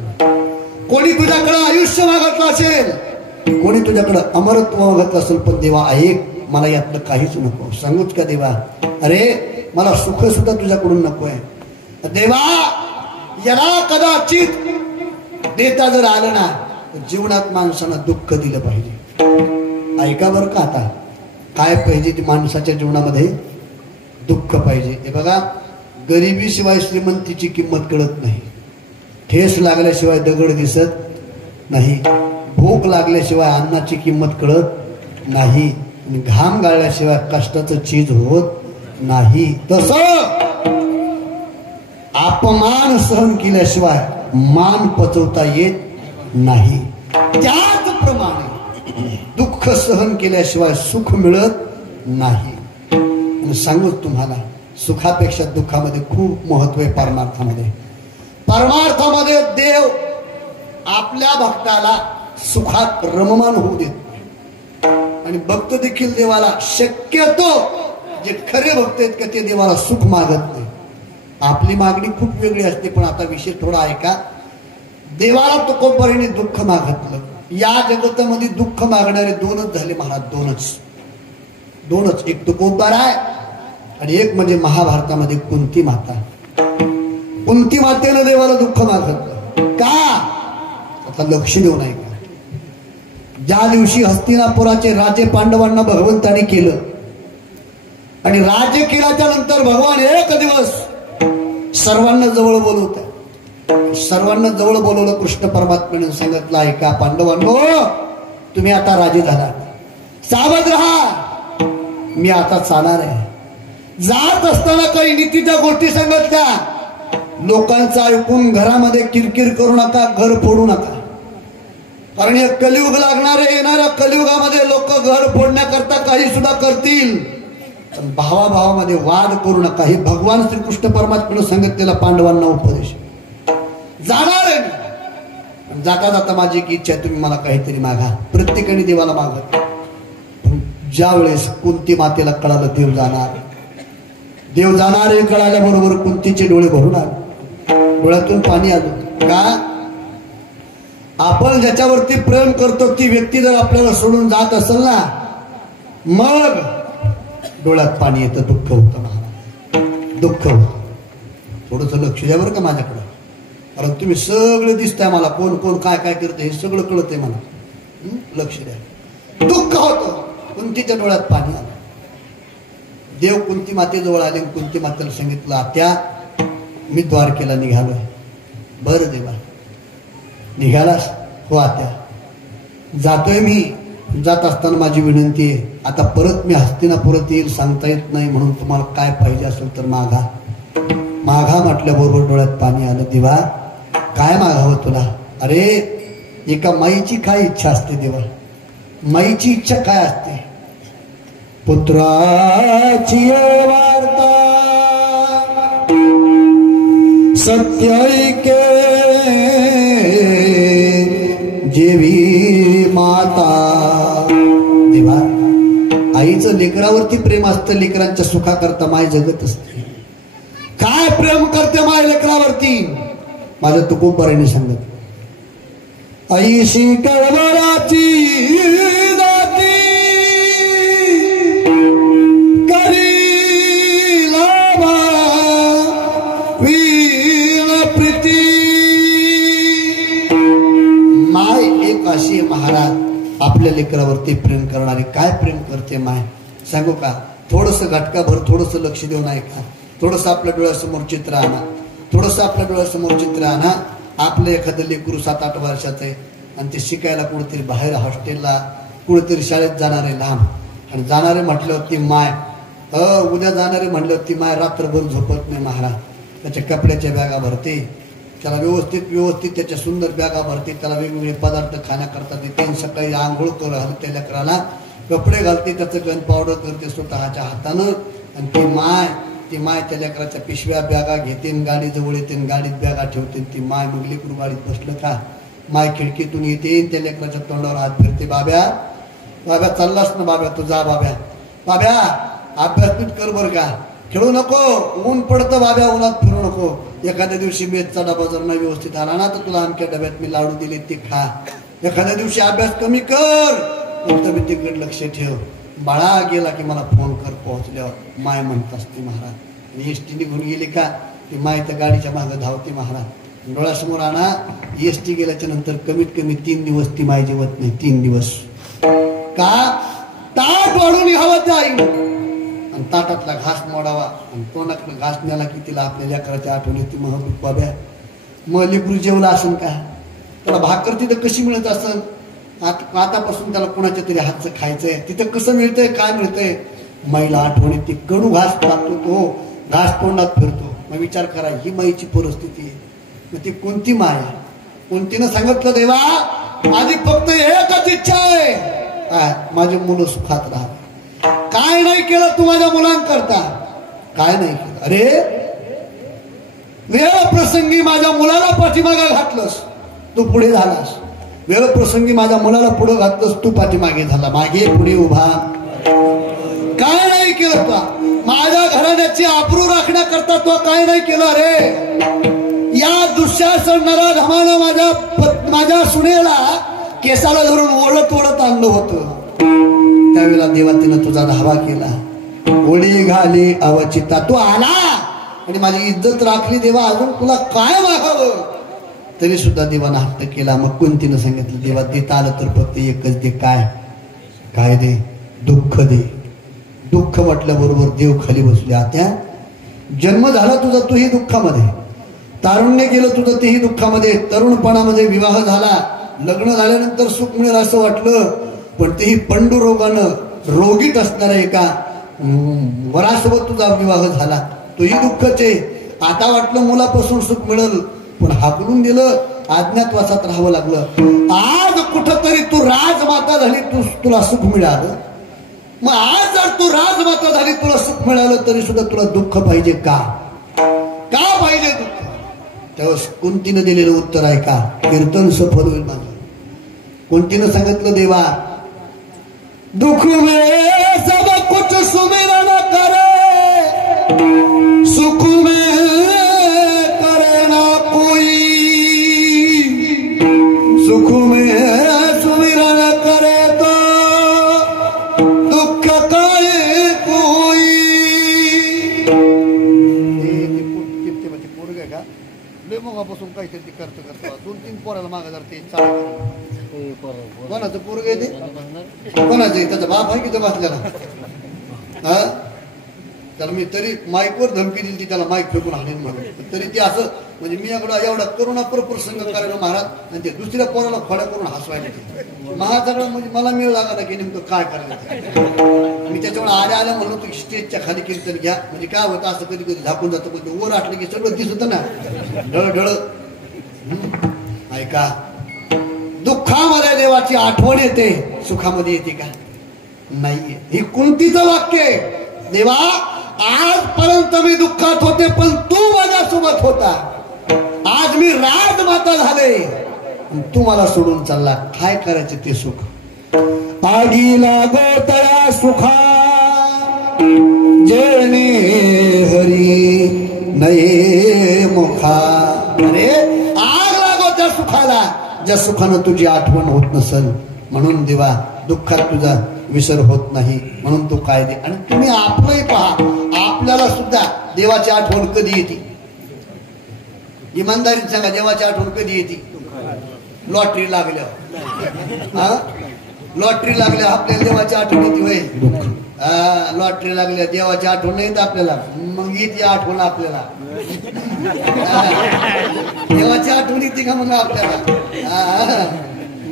कोणी तुझ्याकडे आयुष्य मागितलं असेल, कोणी तुझ्याकडे अमरत्व मागितलं असेल, पण देवा ऐक, मला यातलं काहीच नको. सांगूच का देवा? अरे मला सुख सुद्धा तुझ्याकडून नको आहे. देवा याला कदाचित देता जर आलं ना तर जीवनात माणसानं दुःख दिलं पाहिजे. ऐका बरं का, आता काय पाहिजे माणसाच्या जीवनामध्ये? दुःख पाहिजे. हे बघा, गरिबीशिवाय श्रीमंतीची किंमत कळत नाही, ठेस लागल्याशिवाय दगड दिसत नाही, भूक लागल्याशिवाय अन्नाची किंमत कळत नाही आणि घाम गाळल्याशिवाय कष्टाचं चीज होत नाही. तसं अपमान सहन केल्याशिवाय मान पचवता येत नाही. त्याचप्रमाणे दुःख सहन केल्याशिवाय सुख मिळत नाही. आणि सांगू तुम्हाला, सुखापेक्षा दुःखामध्ये खूप महत्व आहे. परमार्थामध्ये देव आपल्या भक्ताला सुखात रममान होऊ देत आणि भक्त देखील देवाला शक्यतो जे खरे भक्त आहेत का ते देवाला सुख मागत नाही. आपली मागणी खूप वेगळी असते. पण आता विषय थोडा ऐका. देवाला तुकोबाराने दुःख मागितलं. या जगतामध्ये दुःख मागणारे दोनच झाले महाराज. दोनच. एक तुकोबार आहे आणि एक म्हणजे महाभारतामध्ये कुंती माता. कुंती मातेनं देवाला दुःख मागितलं का? आता लक्ष देऊ नये का? ज्या दिवशी हस्तिनापुराचे राजे पांडवांना भगवंताने केलं आणि राज्य केल्याच्या नंतर भगवान एक दिवस सर्वांना जवळ बोलवतात. सर्वांना जवळ बोलवलं. कृष्ण परमात्म्याने सांगितलं, ऐका पांडवांनो, तुम्ही आता राजे झाला, सावध राहा, मी आता चालणार आहे. जात असताना काही नीतीच्या गोष्टी सांगितल्या. लोकांचं ऐकून घरामध्ये किरकिर करू नका, घर फोडू नका. कारण हे कलियुग लागणारे येणाऱ्या कलियुगामध्ये लोक घर फोडण्याकरता काही सुद्धा करतील. पण भावाभावामध्ये वाद करू नका. हे भगवान श्रीकृष्ण परमात्म्याने सांगितलेला पांडवांना उपदेश. जाणार आहे जाता जाता माझी एक इच्छा आहे, तुम्ही मला काहीतरी मागा. प्रत्येकाने देवाला मागत. ज्या वेळेस कुंती मातेला कळालं देव जाणार हे कळाल्याबरोबर कुंतीचे डोळे भरून आले. डोळ्यातून पाणी आलं. का? आपण ज्याच्यावरती प्रेम करतो ती व्यक्ती जर आपल्याला सोडून जात असेल ना, मग डोळ्यात पाणी येतं. दुःख होतं महाराज, दुःख होतं. थोडस लक्ष द्या बरं का माझ्याकडं. कारण तुम्ही सगळे दिसताय मला, कोण कोण काय काय करते हे सगळं कळतंय मला. लक्ष द्या. दुःख होतं. कुंतीच्या डोळ्यात पाणी आलं. देव कुंती मातेजवळ आले. कुंती मातेला सांगितलं, आत्या मी द्वारकेला निघालोय. बरं देवा, निघालास? हो आत्या, जातोय मी. जात असताना माझी विनंती आहे, आता परत मी हस्तिनापुरात येईल सांगता येत नाही, म्हणून तुम्हाला काय पाहिजे असेल तर मागा. मागा म्हटल्याबरोबर डोळ्यात पाणी आलं. देवा काय मागावं तुला? अरे एका माईची काय इच्छा असते देवा? माईची इच्छा काय असते? पुत्राची वार्ता सत्य ऐके जेवी माता. देवा आईचं लेकरावरती प्रेम असतं. लेकरांच्या सुखाकरता माय जगत असते. काय प्रेम करते माय लेकरावरती? माझ्या तुकोबाराने सांगत, आईशी कळवळाची जाती करी लाभा वीण प्रीती. माय एक अशी महाराज आपल्या लेकरावरती प्रेम करणारी. काय प्रेम करते माय सांगू का? थोडस घटकाभर थोडस लक्ष देऊन ऐका. थोडस आपल्या डोळ्यासमोर चित्र आणा. थोडस आपल्या डोळ्यासमोर चित्र आणा. आपलं एखादं लेकरू 7-8 वर्षाचं आहे आणि ते शिकायला कुठेतरी बाहेर हॉस्टेलला कुठेतरी शाळेत जाणारे लांब. आणि जाणारे म्हटल्यावरती माय उद्या जाणारे म्हटल्यावरती माय रात्रभर झोपत नाही महाराज. त्याच्या कपड्याच्या बॅगा भरते, त्याला व्यवस्थित त्याच्या सुंदर बॅगा भरते, त्याला वेगवेगळे पदार्थ खाण्याकरता देते. सकाळी आंघोळ घालते, लेकराला कपडे घालते, त्याचं गन पावडर करते स्वतःच्या हातानं. आणि ती माय त्या लेकराच्या पिशव्या बॅगा घेते, गाडी जवळ येते, गाडीत बॅगा ठेवते. ती माय मग लेकरू गाडीत बसलं का माय खिडकीतून येते, त्या लेकराच्या तोंडावर हात फिरते. बाब्या चाललास ना बाब्या, तू जा बाब्या अभ्यास पीठ कर बर का, खेळू नको, ऊन पडतं बाब्या, उन्हात फिरू नको. एखाद्या दिवशी मेदचा डबा जर नाही व्यवस्थित आला ना तर तुला आमच्या डब्यात मी लाडू दिले ते खा. एखाद्या दिवशी अभ्यास कमी कर, तब्येतीकडे लक्ष ठेव. बाळा गेला की मला फोन कर पोहोचल्यावर. माय म्हणत असते महाराज. आणि एसटी निघून गेली का ती माय त्या गाडीच्या मागे धावते महाराज. डोळ्यासमोर आणा. एसटी गेल्याच्या नंतर कमीत कमी 3 दिवस ती माय जेवत नाही. 3 दिवस का? ताट वाढून हवं त्या आई आणि ताटातला घास मोडावा आणि तोंडातला घास न्याला की तिला आपल्या लेकराच्या आठवण येते. मग लेकरू जेवला असेल का? त्याला भाकर तिथं कशी मिळत असेल? आतापासून त्याला कोणाच्या तरी हातचं खायचंय. तिथं कसं मिळतंय, काय मिळतंय, मैला आठवणी. ती कडू घास टाकतो, तो घास तोंडात फिरतो. मग विचार करा, ही माईची परिस्थिती आहे. मग ती कोणती माय? कोणतीनं सांगितलं, देवा माझी फक्त एकच इच्छा आहे, काय, माझे मुलं सुखात राहा. काय नाही केलं तू माझ्या मुलांकरता, काय नाही केलं. अरे वेळ प्रसंगी माझ्या मुलाला पाठीमागे घातलंस, तू पुढे झालास. वेळ प्रसंगी माझ्या मुलाला पुढे घातलंस, तू पाठीमागे झाला. मागे पुढे उभा काय नाही केलं तू. माझ्या घराण्याची आबरू राखण्याकरता तू काय नाही केलं. रे या दुःशासन नराधमानं माझ्या सुनेला केसाला धरून ओढत ओढत आणलं होतं. त्यावेळेला देवा तिनं तुझा धावा केला. ओढी घाली अवचिता, तू आला आणि माझी इज्जत राखली. देवा अजून तुला काय मागावं. तरी सुद्धा देवानं हट्ट केला. मग कुंतीनं सांगितलं, देवा देता आलं तर फक्त एकच दे. काय काय दे? दुःख दे. दुःख म्हटल्याबरोबर देव खाली बसले. आता जन्म झाला तुझा, तूही दुःखामध्ये. तारुण्य गेलं तुझं, तेही दुःखामध्ये. तरुणपणामध्ये विवाह झाला, लग्न झाल्यानंतर सुख मिळेल असं वाटलं, पण तेही पंडुरोगानं रोगीट असणाऱ्या एका वरासोबत तुझा विवाह झाला, तोही दुःखच आहे. आता वाटलं मुलापासून सुख मिळेल, पण हाकलून दिलं, अज्ञातवासात राहावं लागलं. आज कुठंतरी तू राजमाता झाली, तुला सुख मिळालं. मग आज जर तू राजमाता झाली, तुला सुख मिळालं, तरी सुद्धा तुला दुःख पाहिजे का? का पाहिजे दुःख? तेव्हा कुंतीनं दिलेलं उत्तर आहे का, कीर्तन सफल होईल माझं. कुंतीनं सांगितलं, देवा दुख में सब कुछ सुमिरन करे, सुख में करे ना कोई, सुख में सुमिरन करे तो दुःख काय कोई. पोरग आहे का लय मगापासून काहीतरी ते करतो 2-3 पोराला मागा जर ते कोणाचं पोरग आहे ते, कोणाचं त्याचा बाप आहे की तो बसलेला. हा त्याला मी तरी माईकवर धमकी दिली, त्याला माईक फेकून हाणेन म्हणून. तरी ते असं म्हणजे मी एवढा करुणापर प्रसंग करायला महाराज, आणि ते दुसऱ्या पोराला खोड्या करून हसवायला. महाराजांना म्हणजे मला मिळ लागला की नेमकं काय करायचं. मी त्याच्यामुळे आल्या म्हणलो तू स्टेजच्या खाली कीर्तन घ्या, म्हणजे काय होतं असं कधी कधी झाकून जातं, पण ते वर आटलं की सगळं दिसत ना ढळ. ऐका, दुःखामध्ये देवाची आठवण येते, सुखामध्ये येते का? नाहीये. ही कुंतीचं वाक्य आहे. देवा आजपर्यंत मी दुःखात होते, पण तू माझ्यासोबत होता. आज मी राजमाता झाले, तू मला सोडून चालला. काय करायचं ते सुख? आगीला गोतळा सुखा जळणे हरी नये मुखा. अरे आग लागो त्या सुखाला, ज्या सुखानं तुझी आठवण होत नसल. म्हणून देवा दुःखात तुझा विसर होत नाही, म्हणून तू काय दे. आणि तुम्ही आपलंही पहा, आपल्याला सुद्धा देवाची आठवण कधी येते? इमानदारीत सांगा, देवाची आठवण कधी येते? लॉटरी लागल्यावर. हा लॉटरी लागल्या आपल्याला देवाची आठवण येते होय. लॉटरी लागल्या देवाची आठवण येते आपल्याला, मग येते आठवण आपल्याला. देवाची आठवण येते का मग आपल्याला?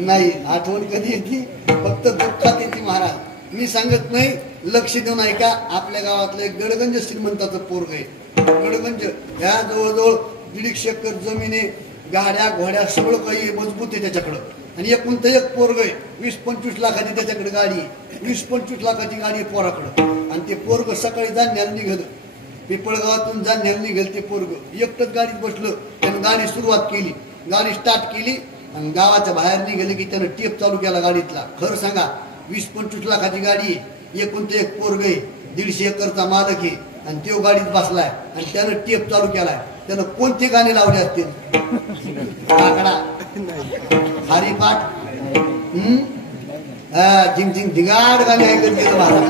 नाही. आठवण कधी येते? फक्त दुःखात येते. महाराज मी सांगत नाही, लक्ष देऊन ऐका. आपल्या गावातलं एक गडगंज श्रीमंताचं पोरग आहे. गडगंज ह्या जवळजवळ 150 एकर जमिनी, गाड्या घोड्या सगळं काही मजबूत आहे त्याच्याकडं. आणि एकूण तर एक पोरग आहे. 20-25 लाखाची त्याच्याकडे गाडी आहे. 20-25 लाखाची गाडी आहे पोराकडं. आणि ते पोरग सकाळी जाण्याला निघालं, पिपळगावातून जाण्याला निघाल. ते पोरग एकटंच गाडीत बसलं. त्यानं गाडी सुरुवात केली, गाडी स्टार्ट केली आणि गावाच्या बाहेर निघाले की त्यानं टेप चालू केला गाडीतला. खरं सांगा, 20-25 लाखाची गाडी आहे, एकूण ते एक पोरग आहे, 150 एकरचा मालक आहे, आणि तो गाडीत बसलाय आणि त्यानं टेप चालू केलाय. त्यानं कोणते गाणे लावले असतील? काकडा, हरिपाठ, झिंग धिगाड गाणे ऐकत गेलं महाराज.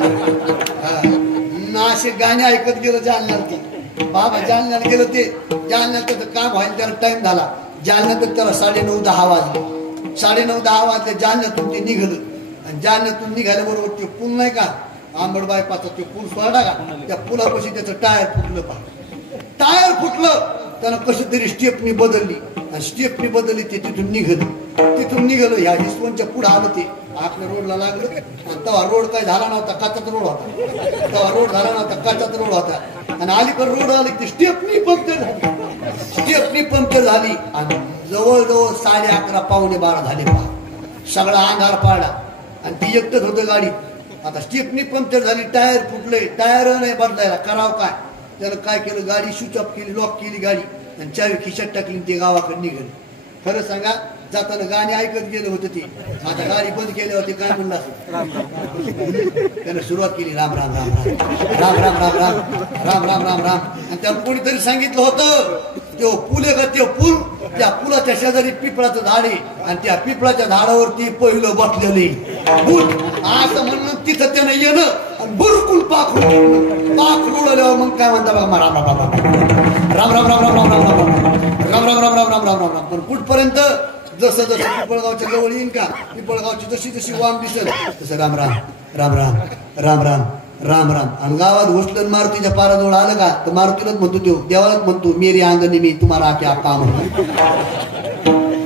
असे गाणे ऐकत गेलं जालन्यात. ते बाबा जालन्याला गेलं, ते जालन्यात त्याचं काम व्हायला त्याला टाइम झाला. जालन्यात त्याला 9:30-10 वाजले. 9:30-10 वाजले जालन्यातून ते निघालं. आणि जालन्यातून निघाल्याबरोबर ते पूल नाही का, आंबड बायपाचा ते पूल सोडला का, त्या पुलापाशी त्याचं टायर फुटलं. टायर फुटलं, त्यानं कशी तरी स्टेपनी बदलली, आणि स्टेपनी बदलली ते तिथून निघालं. तिथून निघालो ह्या हिसवनच्या पुढे आलं ते आपल्या रोडला लागलं आणि तेव्हा रोड काय झाला नव्हता, कच्चाच रोड होता. तेव्हा रोड झाला नव्हता, कच्चाच रोड होता. आणि अलीकडे रोड आली ती स्टेपनी पंक्चर झाली आणि जवळजवळ 11:30 पावणे 12 झाले पहा. सगळा अंधार पाडला आणि ती एकटच होतं गाडी. आता स्टेपनी पंक्चर झाली, टायर फुटले, टायर नाही बदलायला, करावं काय? त्यानं काय केलं, गाडी स्विच ऑफ केली, लॉक केली गाडी आणि चावी खिशात टाकली, ते गावाकडे निघाले. खरं सांगा, जाताना गाणी ऐकत गेलं होतं ते. आता गाडी बंद केल्यावर ते काय म्हणलं असं, त्यानं सुरुवात केली, राम राम राम राम राम राम राम राम राम राम राम. आणि त्याला कोणीतरी सांगितलं होतं, तो पूल आहे का, ते पूल, त्या पुलाच्या शेजारी पिपळाचं झाड आहे आणि त्या पिपळाच्या झाडावरती पहिलं बसलेले भूत. असं म्हणून तिथं त्यानं येणं आणि बुरकुल पाखरू उडवल्यावर मग काय म्हणता बघा, राम राम राम राम राम राम राम राम राम राम राम राम राम राम राम राम राम राम राम. पण कुठपर्यंत, जसं जसं पिपळगावच्या जवळ येईन का, पिपळगावची जशी जशी वाम दिसेल तसं राम राम राम राम राम राम राम राम. आणि गावात घुसलं मारुतीच्या पाराजवळ आलं का, तर मारुतीलाच म्हणतो, तो देवालाच म्हणतो, मेरी अंगणी मी तुम्हाला आके आप काम.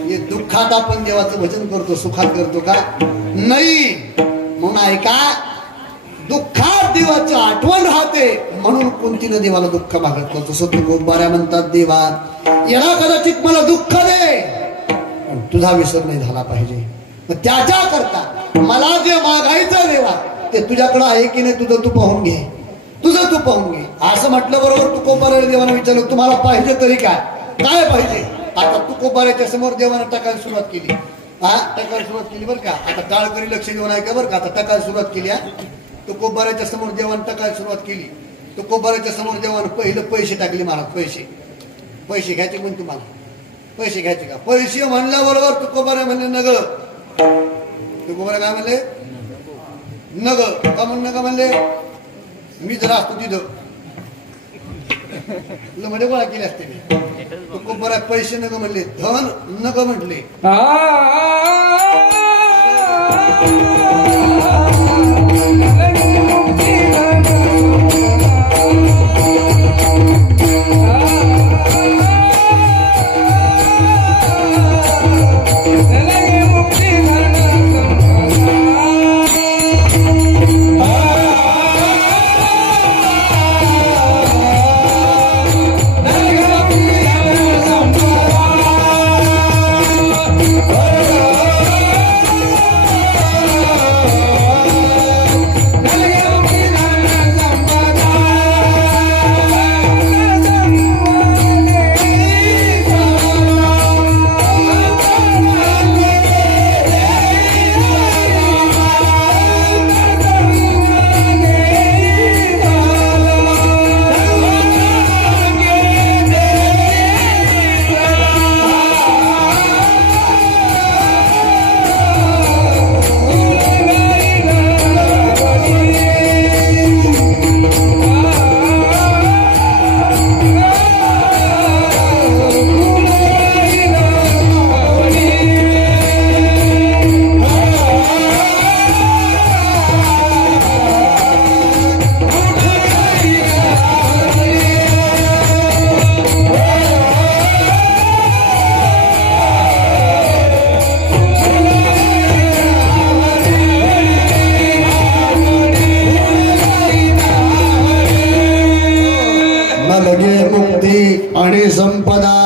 हे दुःखात आपण देवाचं भजन करतो, सुखात करतो का नाही? म्हणून ऐका, दुःखात देवाची आठवण राहते, म्हणून कोणतीनं देवाला दुःख मागत. तसं तू बऱ्या म्हणतात, देवा याला कदाचित मला दुःख दे, पण तुझा विसर नाही झाला पाहिजे. त्याच्या करता मला जे मागायचं देवा, ते तुझ्याकडे आहे की नाही, तुझं तू पाहून घे, तुझं तू पाहून घे. असं म्हटलं बरोबर तुकोबाऱ्या देवानं विचारलं, तुम्हाला पाहिजे तरी काय, काय पाहिजे? आता तुकोबाऱ्याच्या समोर देवानं टाकायला सुरुवात केली. टाकायला सुरुवात केली बरं का. आता टाळकरी लक्ष देऊन ऐका बरं का. आता टाकायला सुरुवात केली. तुकोबाऱ्याच्या समोर देवानं टाकायला सुरुवात केली. तुकोबाऱ्याच्या समोर देवानं पहिलं पैसे टाकले. महाराज पैसे घ्यायचे म्हणून तुम्हाला पैसे घ्यायचे का? पैसे म्हणल्याबरोबर तुकोबाऱ्या म्हणले नग. तुकोबाऱ्या काय म्हणले? नग. का म्हणून नका म्हणले? मी जर असतो तिथं मध्ये गोळा केले असते. तुकोबाऱ्या पैसे नग म्हणले, धन नग म्हटले. आणि संपदा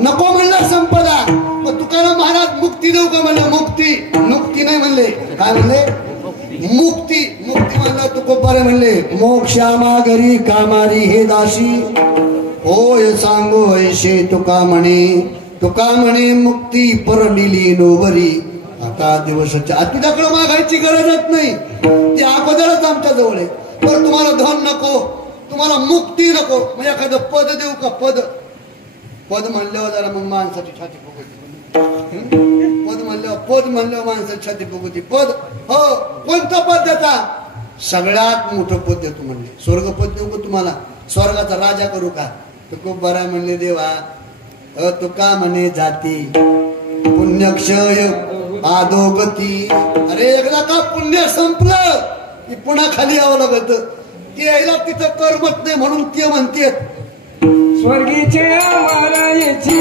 नको म्हणलं. संपदा मग तुकाराम महाराज मुक्ती देऊ का म्हणलं? मुक्ती मुक्ती नाही म्हणले. काय म्हणले? मुक्ती. मुक्ती म्हणलं तुकोबारे म्हणले, मोक्षा मागरी कामारी हे दासी होय सांगो ऐशे तुका म्हणे मुक्ती परलिली नोवरी. आता दिवसाच्या तुझ्याकडे मागायची गरजच नाही, ते अगोदरच आमच्या जवळ आहे. पण तुम्हाला धन नको, तुम्हाला मुक्ती नको, म्हणजे एखादं पद देऊ का? पद म्हणल्यावर जरा मग माणसाची छाती फुगती. पद म्हणल्यावर माणसाची छाती फुगती. पद हो, कोणतं पद देता? सगळ्यात मोठं पद देतो म्हणले. स्वर्गपद देऊ का तुम्हाला? स्वर्गाचा राजा करू का? तुकोबाराय म्हणले, देवा तुका म्हणे जाती पुण्यक्षय आदोगती. अरे एकदा का पुण्य संपलं की पुन्हा खाली यावं लागत. ते यायला तिथं करमत नाही, म्हणून ते म्हणते स्वर्गीचे आम्हाला याची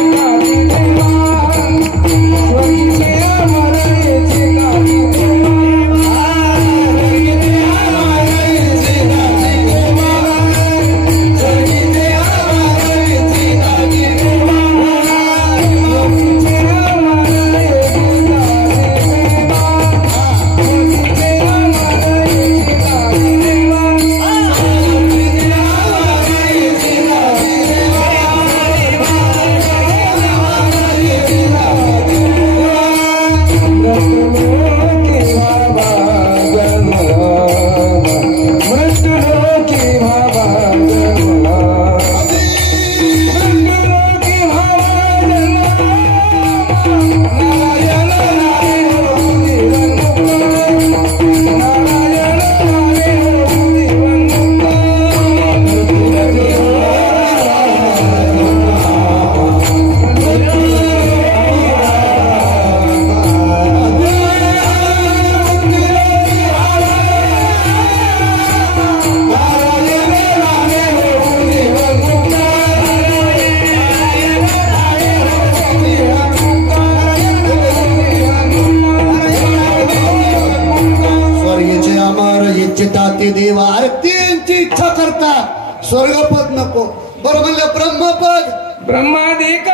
स्वर्गपद नको, बरं म्हणलं ब्रह्मपद. ब्रह्मादिक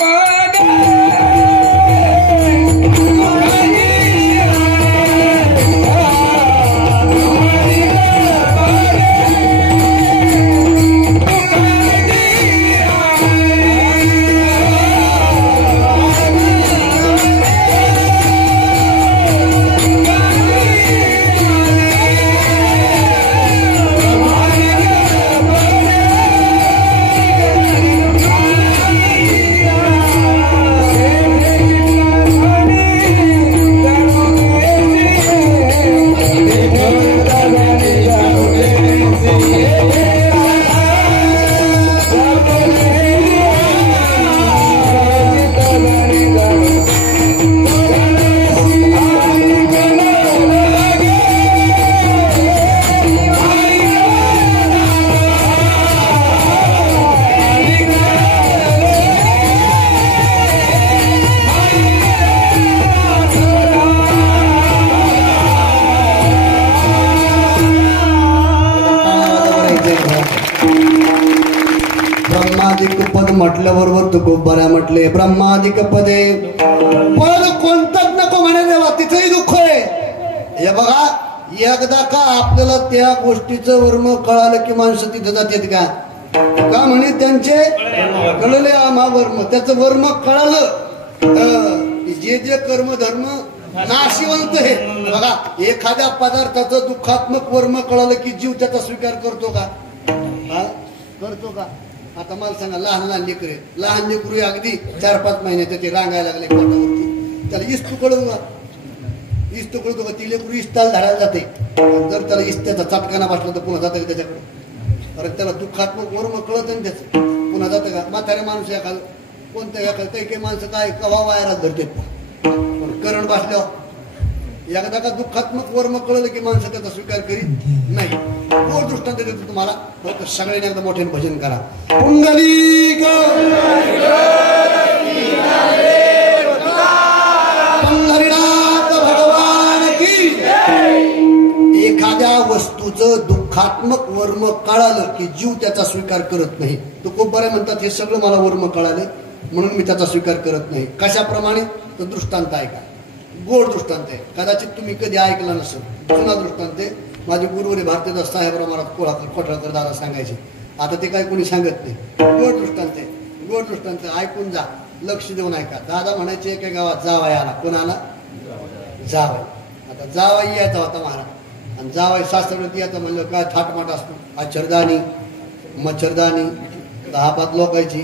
पद पद म्हटल्याबरोबर तुकोबाऱ्या म्हटले ब्रह्मादिक पदे. पद कोणतंच नको म्हणे देवा, तिथेही दुःख आहे. हे बघा, एकदा का आपल्याला त्या गोष्टीचं वर्म कळालं की माणसं तिथं जातात का म्हणे त्यांचे कळले आम्हा वर्म, त्याचं वर्म कळालं. जे जे कर्म धर्म नाशिवंत आहे. बघा, एखाद्या पदार्थाचं दुःखात्मक वर्म कळालं की जीव त्याचा स्वीकार करतो का? करतो का? आता मला सांगा, लहान लहान लेकरे, लहान लेकरू अगदी 4-5 महिन्याचे ते रांगायला लागले पोटावरती, त्याला इस्तू कळू का? इस्तू कळतो का? ती लेकरू इस्ताला झाडायला जाते. जर त्याला इस्त्याचा चटकाना बसला तर पुन्हा जातं का त्याच्याकडे? अरे त्याला दुःखात्मक वर्म कळत नाही त्याचं, पुन्हा जातं का? म्हातारे माणूस एखादं, कोणत्या एखादं, काही काही माणसं काय कवा वायरात धरते, पण करण बसल्यावर एकदा का दुःखात्मक वर्म कळलं की माणसं त्याचा स्वीकार करीत नाही. तो दृष्टांत देतो तुम्हाला, फक्त सगळ्यांनी एकदा मोठ्याने भजन करा. पुंडलिक पंढरीनाथ भगवान की. एखाद्या वस्तूचं दुःखात्मक वर्म कळालं की जीव त्याचा स्वीकार करत नाही. तो खूप बरे म्हणतात, हे सगळं मला वर्म कळाले म्हणून मी त्याचा स्वीकार करत नाही. कशाप्रमाणे? तर दृष्टांत ऐका, गोड दृष्टांत आहे, कदाचित तुम्ही कधी ऐकला नसेल. जुना दृष्टांत आहे. माझे गुरुवरी भारतीदास साहेबराव महाराज कोठाळकर दादा सांगायचे, आता ते काय कोणी सांगत नाही. गोड दृष्टांत आहे, गोड दृष्टांत ऐकून जा, लक्ष देऊन ऐका. दादा म्हणायचे एका गावात जावाई आला. कोणाला? जावाई. आता जावाई यायचा होता महाराज, आणि जावाई सासरवरती यायचा म्हणलं काय थाटमाट असतो, अक्षरदानी मच्छरदानी 10-5 लोकांची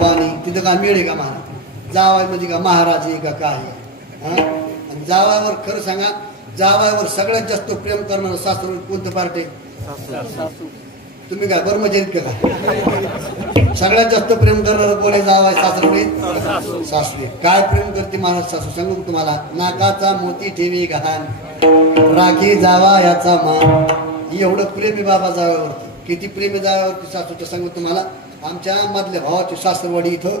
पाणी, तिथं काय मिळे का महाराज? जावाई म्हणजे का महाराज आहे का काय? आणि जावायवर खरं सांगा, जावायवर सगळ्यात जास्त प्रेम करणारं सासर कोणतं पार्ट आहे? तुम्ही काय ब्रह्मचारी का? सगळ्यात जास्त प्रेम करणारं कोणी जावाय? सासरे. सासरे काय प्रेम करते महाराज सासू? सांगू तुम्हाला, नाकाचा मोती ठेवी गहाण, राखी जावा याचा मान. एवढं प्रेम आहे बाबा जाव्यावरती. किती प्रेम आहे जाव्यावरती सासूचं सांगू तुम्हाला. आमच्या मधल्या भावाची सासरवाडी इथं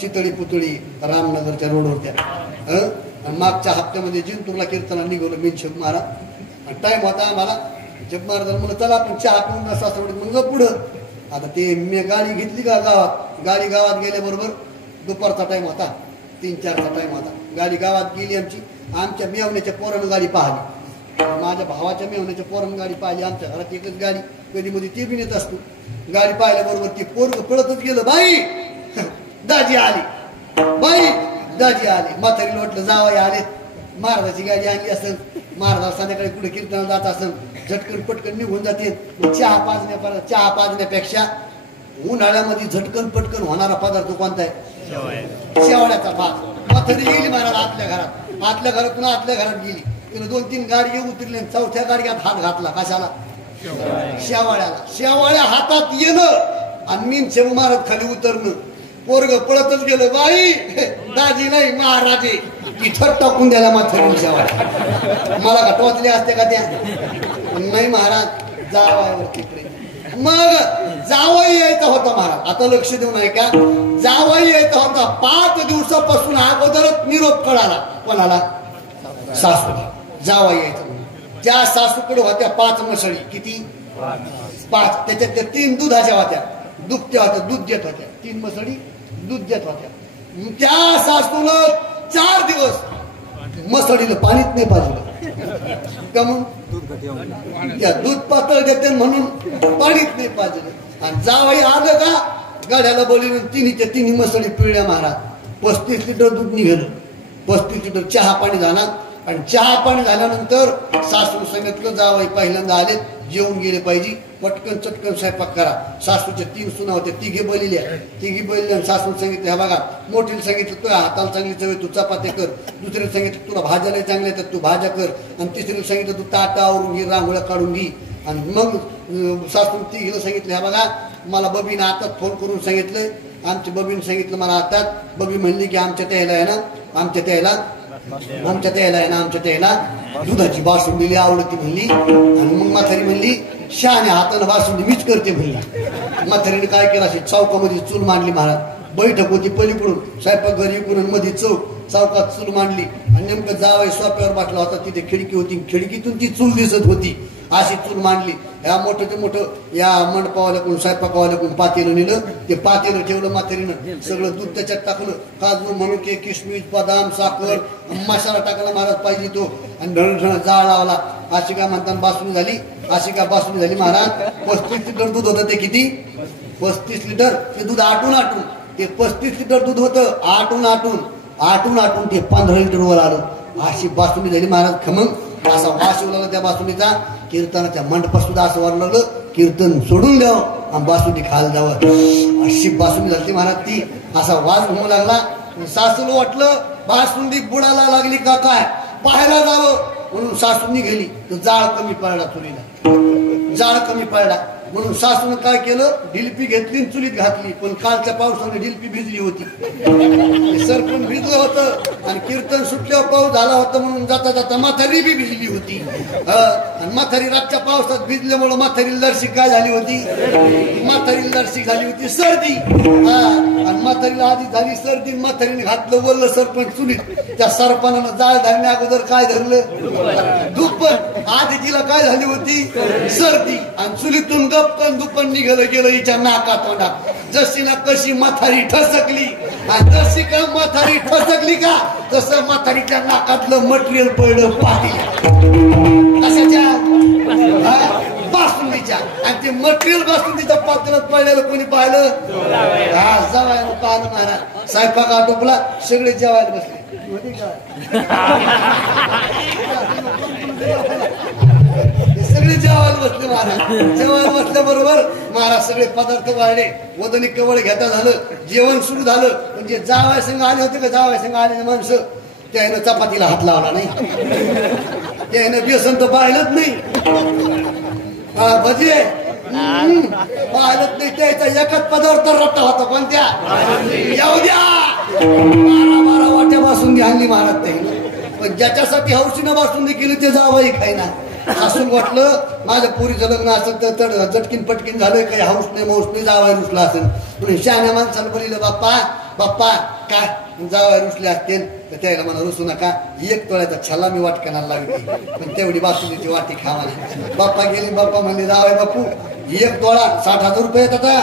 चितळी पुतळी रामनगरच्या रोडवरत्या. मागच्या हप्त्यामध्ये जिंतूरला कीर्तना निघवलं बिनशेख महाराज. टाइम होता आम्हाला, जप महाराजांना म्हणलं चला आपण चहा पिऊन सासरवाडीत म्हणलं पुढं. आता ते मी गाडी घेतली का गावात, गाडी गावात गेल्याबरोबर दुपारचा टाइम होता, 3-4चा टाइम होता. गाडी गावात गेली आमची. आमच्या मेवण्याच्या पोरानं गाडी पाहिली, माझ्या भावाच्या मेवण्याच्या पोरानं गाडी पाहिली. आमच्या घरात एकच गाडी, कधी मध्ये ते बी नेत असतो. गाडी पाहिल्याबरोबर ती पोरग पळतच गेलं, बाई दाजी आली, बाई दाजी आली. म्हातारी लोटलं, जावई आले. महाराजाची गाडी आणली असेल, महाराज संध्याकाळी कुठे कीर्तनाला जात असेल, झटकन पटकन निघून जाते. चहा पाजण्यापेक्षा उन्हाळ्यामध्ये झटकन पटकन होणारा पदार्थ कोणता आहे? शेवाळ्याचा भात. म्हातारी गेली महाराज आतल्या घरात, आतल्या घरातून आतल्या घरात गेली. तिने 2-3 गाडी उतरले, 4थ्या गाडीत हात घातला. कशाला? शेवाळ्याला. शेवाळ्या हातात येणं आणि मीनशे महाराज खाली उतरणं. पोरग पळतच गेलं, बाई दाजी नाही महाराजे. इथं टाकून द्यायला मात्र शेवाळ्या. मला का टोचले असते का त्या? नाही महाराज, जावायवरती प्रेम. मग जावई यायचा होता महाराज. आता लक्ष देऊन ऐका, जावई यायचा होता. 5 दिवसापासून अगोदरच निरोप कळाला. कोणाला? सासू. जावई यायचा. त्या सासूकडे होत्या 5 मसळी. किती? 5 त्याच्यात त्या 3 दुधाच्या होत्या, दुभत्या होत्या, दूध देत होत्या. 3 म्हसडी दूध देत होत्या. त्या सासूनं 4 दिवस म्हसडीला पाणीच नाही पाजलं. का म्हणून त्या दूध पातळ देते म्हणून पाणीच नाही पाजलं. आणि जावई आलं का गाड्याला बोलून तिन्ही म्हसडी पिळल्या महाराज. 35 लिटर दूध निघालं. 35 लिटर चहा पाणी झाला. आणि चहा पाणी झाल्यानंतर सासू सांगितलं जावई पहिल्यांदा आले, जेवून गेले पाहिजे, पटकन चटकन स्वयंपाक करा. सासूच्या 3 सुना होत्या, तिघी बैलिल्या. सासू सांगितलं ह्या बघा, मोठीला सांगितलं तुझ्या हाताला चांगली चव तू चपात्या कर. दुसरीला सांगितलं तुला भाज्याला चांगल्या तर तू भाज्या कर. आणि तिसरीला सांगितलं तू ताटा आवरून घे, रांगोळ्या काढून घे. आणि मग सासू तिघीला सांगितलं ह्या बघा, मला बबीनं आतात फोन करून सांगितलंय. आमच्या बबीनं सांगितलं मला आतात. बबी म्हणली की आमच्या त्याला आहे ना, आमच्या त्याला दुधाची बासुंदी आवडती म्हणली. आणि मग म्हातारी म्हणली शहाण्या हातानं बासुंदी मीच करते म्हणली. म्हातारीने काय केलं, अशी चौकामध्ये चूल मांडली महाराज. बैठक होती पलीकडून, स्वयंपाक घरी इकडून मध्ये चौकात चूल मांडली. आणि नेमकं जावई सोप्यावर बसला होता, तिथे खिडकी होती, खिडकीतून ती चूल दिसत होती. अशी चूल मांडली. ह्या मोठं ते मोठं या मंडपावाल्याकडून स्वयंपाकवाल्याकडून पातेलं नेलं. ते पातेलं ठेवलं म्हातारीनं. सगळं दूध त्याच्यात टाकलं, काजू मनुके किशमिश बदाम साखर मसाला टाकला महाराज पाहिजे तो. आणि ढळढळ जाळ लावला. अशी काय म्हणताना बासुंदी झाली. अशी काय बासुंदी झाली महाराज. 35 लिटर दूध होतं. ते किती? 35 लिटर. ते दूध आटून ते 35 लिटर दूध होतं. आटून ते 15 लिटर वर आलं. अशी बासुंदी झाली महाराज. खमंग असा वास येऊ लागला त्या बासुंदीचा. कीर्तनाच्या मंडपात सुद्धा असं वाटलं लागलं कीर्तन सोडून द्यावं आणि बासुंदी खायला जावं. अशी बासुंदी झाली महाराज. ती असा वास घुमू लागला. सासूला वाटलं बासुंदी बुडाला लागली का काय, पाहायला जावं म्हणून सासूंनी गेली. तर जाळ कमी पडला चुलीला, जाळ कमी पडला. म्हणून सासून काय केलं, ढिलपी घेतली चुलीत घातली. पण कालच्या पावसाने ढिलपी भिजली होती, सरपण भिजलं होतं. आणि कीर्तन सुटल्यावर पाऊस झाला होता म्हणून जाता जाता म्हातारी बी भिजली होती. आणि म्हातारी रातच्या पावसात भिजल्यामुळे म्हातारी लरशी काय झाली होती, म्हातारी लरशी झाली होती सर्दी. आणि म्हातारीला आधी झाली सर्दी. म्हातारीने घातलं बोललं सरपण चुलीत. त्या सरपणानं जाळ धरण्या अगोदर काय धरलं, दुप्पण. आधी तिला काय झाली होती, सर्दी. आणि चुलीतून गपकन दुप्पण निघालं गेलं हिच्या नाका तोंडात. जशी ना कशी म्हातारी ठसकली. आणि जशी का म्हातारी ठसकली का तसं म्हातारीच्या नाकातलं मटेरियल पडलं पातेल्या. कशाच्या, बासुंदीच्या. आणि ते मटेरियल बासुंदीच्या पातेल्यात पडलेलं कोणी पाहिलं, जेवायला पाहिलं महाराज. स्वयंपाक आटोपला, सगळे जेवायला बसले. सगळे जेवायला बसले महाराज. जेवायला बसल्याबरोबर महाराज सगळे पदार्थ वाढले. वदनी कवळ घेता झालं, जेवण सुरू झालं. म्हणजे जावया संघ आले होते का, जावया संघ आलेले माणसं त्यानं चपातीला हात लावला नाही, त्यानं बेसन तर पाहिलंच नाही, भजे पाहिलंच नाही. त्याचा एकच पदार्थ रट्टा होता. पण त्या येऊ द्या 12 वाट्या बासुंदी आणली महाराज त्यानं. पण ज्याच्यासाठी हौशीनं बासुंदी केली ते जावई खायना. सासून वाटलं माझ्या पोरीचं लग्न असेल तर झटकीन पटकीन झालं, काही हाऊस नाही मौस नाही, जावाय रुसला असेल. पण शहाण्या माणसाला बोलिलं बाप्पा काय जावाय रुसले असते तर त्याला मला रुसू नका. 1 तोळ्याचा छल्ला मी वाटकणाला लागली. पण तेवढी बासुंदीची वाटी खावा. बाप्पा गेली. बाप्पा म्हणले जावाय बापू 1 तोळा 60,000 रुपये येत आता.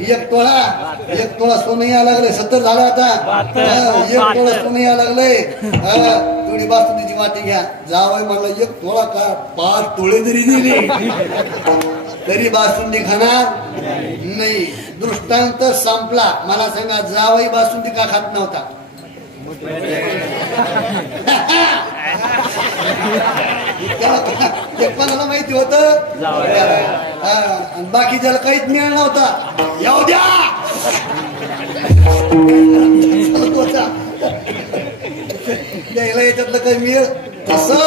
1 तोळा सोनं यायला लागलंय. 70 झालं आता. 1 तोळा सोनं यायला लागलंय. थोडी बासुंदीची वाटी घ्या. जावय मला 1 तोळा का 5 तोळे जरी दिले तरी बासुंदी खाणार नाही. दृष्टांत संपला. मला सांगा जावई बासुंदी का खात नव्हता, कोणाला माहिती होत, बाकी ज्याला काहीच मिळालं नव्हता. येऊ द्या द्यायला याच्यातलं काही मिळेल तसं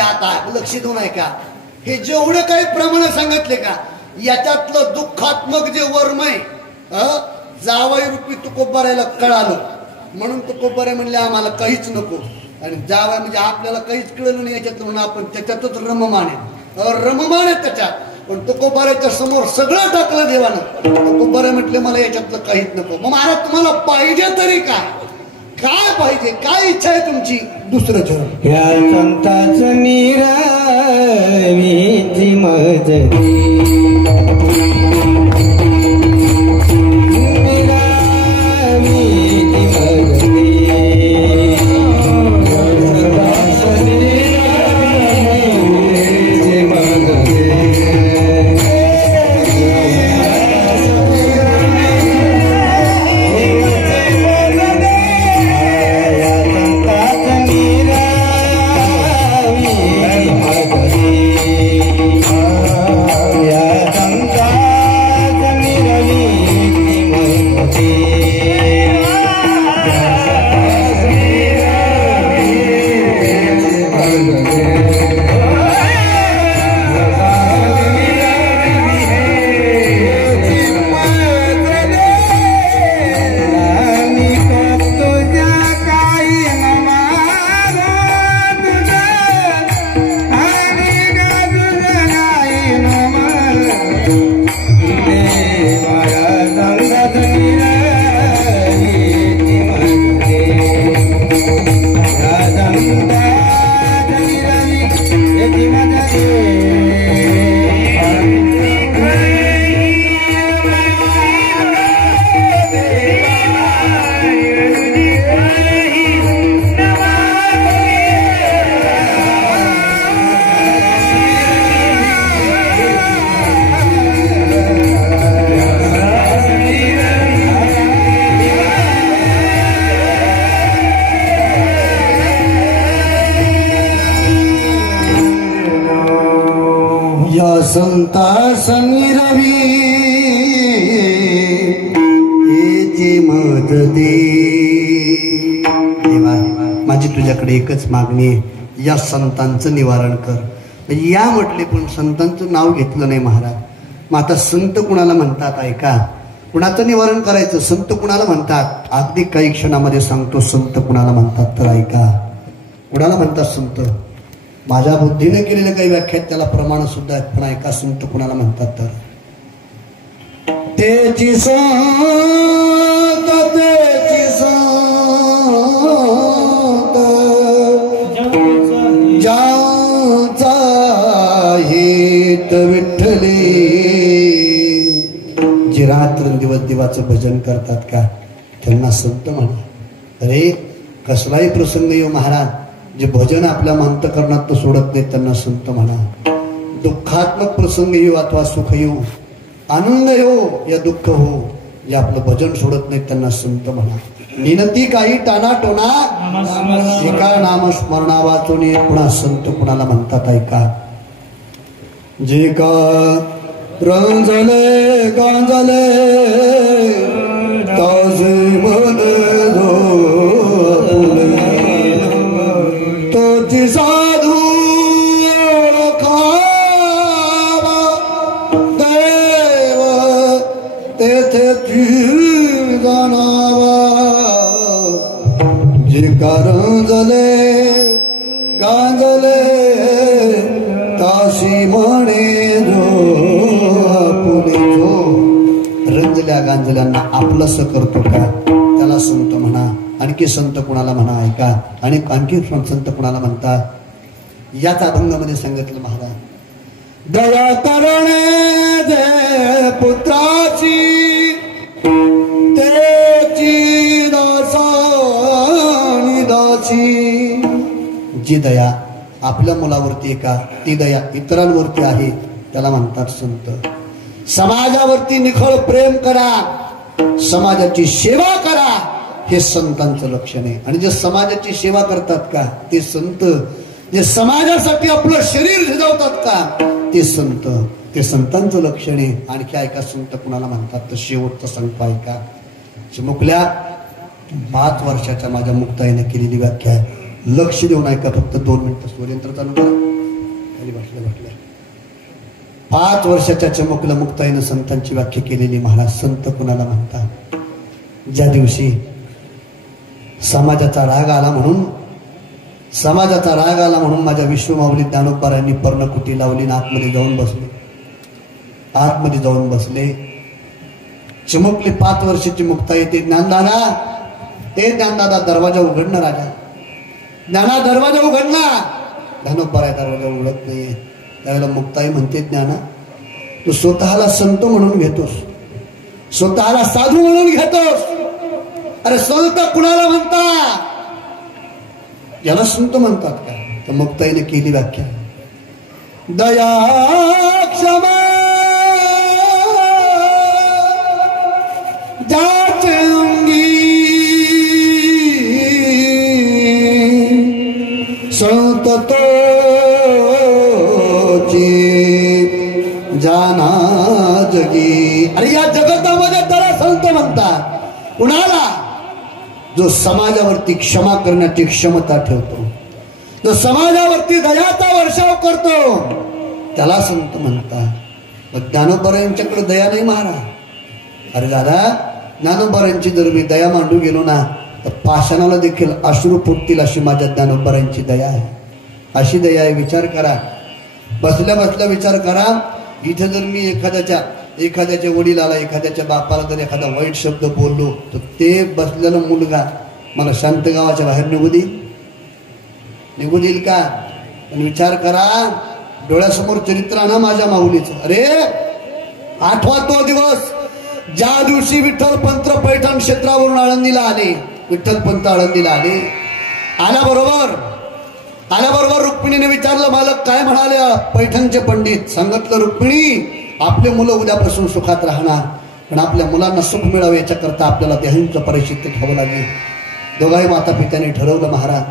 आता लक्ष देऊ नये का. हे जेवढं काही प्रमाण सांगितले का याच्यातलं दुःखात्मक जे वर्म आहे जावई रूपी तुकोबारायला कळालं. म्हणून तुकोबारे म्हणले आम्हाला काहीच नको. आणि जावई म्हणजे आपल्याला काहीच कळलं नाही याच्यातलं म्हणून आपण त्याच्यातच रममान आहे त्याच्यात. पण तुकोबाराच्या समोर सगळं टाकलं देवानं. तुकोबारे म्हटले मला याच्यातलं काहीच नको. मग महाराज तुम्हाला पाहिजे तरी काय, काय पाहिजे, काय इच्छा आहे तुमची? दुसरं ठरव. या संताचं निरावीची मजली संता समीरवी जे मत दे. देवा, माझी तुझ्याकडे एकच मागणी आहे, या संतांचं निवारण कर. या म्हटले पण संतांचं नाव घेतलं नाही महाराज. मग आता संत कुणाला म्हणतात ऐका. कुणाचं निवारण करायचं, संत कुणाला म्हणतात अगदी काही क्षणामध्ये सांगतो. संत कुणाला म्हणतात तर ऐका. कुणाला म्हणतात संत? माझ्या बुद्धीने केलेल्या काही व्याख्यात त्याला प्रमाण सुद्धा आहेत, पण ऐका संत कुणाला म्हणतात तर तेची संत, तेची संत ज्यांचा हेत विठ्ठले. जे रात्रंदिवस देवाचं भजन करतात का त्यांना संत म्हणा. अरे कसलाही प्रसंग येऊ महाराज, जे भजन आपल्या अंतःकरणात तो सोडत नाही त्यांना संत म्हणा. दुःखात्मक प्रसंग येऊ अथवा सुख येऊ, आनंद येऊ या दुःख हो, जे आपलं भजन सोडत नाही त्यांना संत म्हणा. निनती काही टाना टोना एका नाम स्मरणा वाचून पुन्हा संत कुणाला म्हणतात ऐका. जे का रंजले गांजले ताजे मने तोची साधू ओळखावा देव तेथे जाणावा. जे कारंजले गांजले ताशी म्हणे जो पुणे. जो रंजल्या गांजल्यांना आपलंस करतो का त्याला संत म्हणा. आणखी संत कुणाला म्हणा ऐका. आणि आणखी संत कुणाला म्हणतात याच अभंगामध्ये सांगितलं महाराज. दया करणे दे पुत्राची तेची दासानी दासी. जी दया आपल्या मुलावरती का ती दया इतरांवरती आहे त्याला म्हणतात संत. समाजावरती निखळ प्रेम करा, समाजाची सेवा करा, हे संतांचं लक्षण आहे. आणि जे समाजाची सेवा करतात का ते संत. जे समाजासाठी आपलं शरीर झिजवतात का ते संत. ते संतांचं लक्षण आहे. आणखी ऐका संत कुणाला म्हणतात तर शेवटचं संत ऐका. चिमुकल्या 5 वर्षाच्या माझ्या मुक्ताईने केलेली व्याख्या आहे. लक्ष देऊन ऐका, फक्त 2 मिनिटं. सूर्यंत्र चालू करा. खाली बसल्या बसल्या 5 वर्षाच्या चिमुकल्या मुक्ताईने संतांची व्याख्या केलेली. महाराज संत कुणाला म्हणतात? ज्या दिवशी समाजाचा राग आला म्हणून माझ्या विश्वमाऊली ज्ञानोबारांनी पर्णकुटी लावली आणि आतमध्ये जाऊन बसले. चिमुकली 5 वर्षाची मुक्ताई ते ज्ञानदाना ते ज्ञानदादा दरवाजा उघडणार राजा. ज्ञाना दरवाजा उघडला. ज्ञानोबराय दरवाजा उघडत नाहीये. त्यावेळेला मुक्ताई म्हणते ज्ञाना तू स्वतःला संत म्हणून घेतोस, स्वतःला साधू म्हणून घेतोस. अरे संत कुणाला म्हणतात? याला संत म्हणतात का? तर मुक्ताईने केली व्याख्या. दया क्षमा जाचंगी संत जाना जगी. अरे या जगतामध्ये त्याला संत म्हणतात. कुणाला? जो समाजावरती क्षमा करण्याची क्षमता ठेवतो, जो समाजावरती दयाचा वर्षाव करतो, त्याला संत म्हणतात. ज्ञानोबरायांच्याकडे दया नाही महाराज. अरे दादा, ज्ञानोबरायांची जर मी दया मांडू गेलो ना तर पाषाणाला देखील अश्रू फुटतील अशी माझ्या ज्ञानोबरायांची दया आहे. अशी दया आहे. विचार करा, बसल्या बसल्या विचार करा. इथे जर मी एखाद्याच्या वडिलाला, एखाद्याच्या बापाला जर एखादा वाईट शब्द बोललो तर ते बसलेला मुलगा मला शांत गावाच्या बाहेर निघू देईल का? पण विचार करा, डोळ्यासमोर चरित्र ना माझ्या माऊलीचं. अरे आठवा तो दिवस ज्या दिवशी विठ्ठलपंत पैठण क्षेत्रावरून आळंदीला आले. विठ्ठलपंत आळंदीला आले. आल्याबरोबर रुक्मिणीने विचारलं मालक काय म्हणाले पैठणचे पंडित? सांगितलं रुक्मिणी आपले मुलं उद्यापासून सुखात राहणार, पण आपल्या मुलांना सुख मिळावे याच्याकरता आपल्याला देहांचं परिचित्य घ्यावं लागेल. दोघाही माता पित्याने ठरवलं महाराज.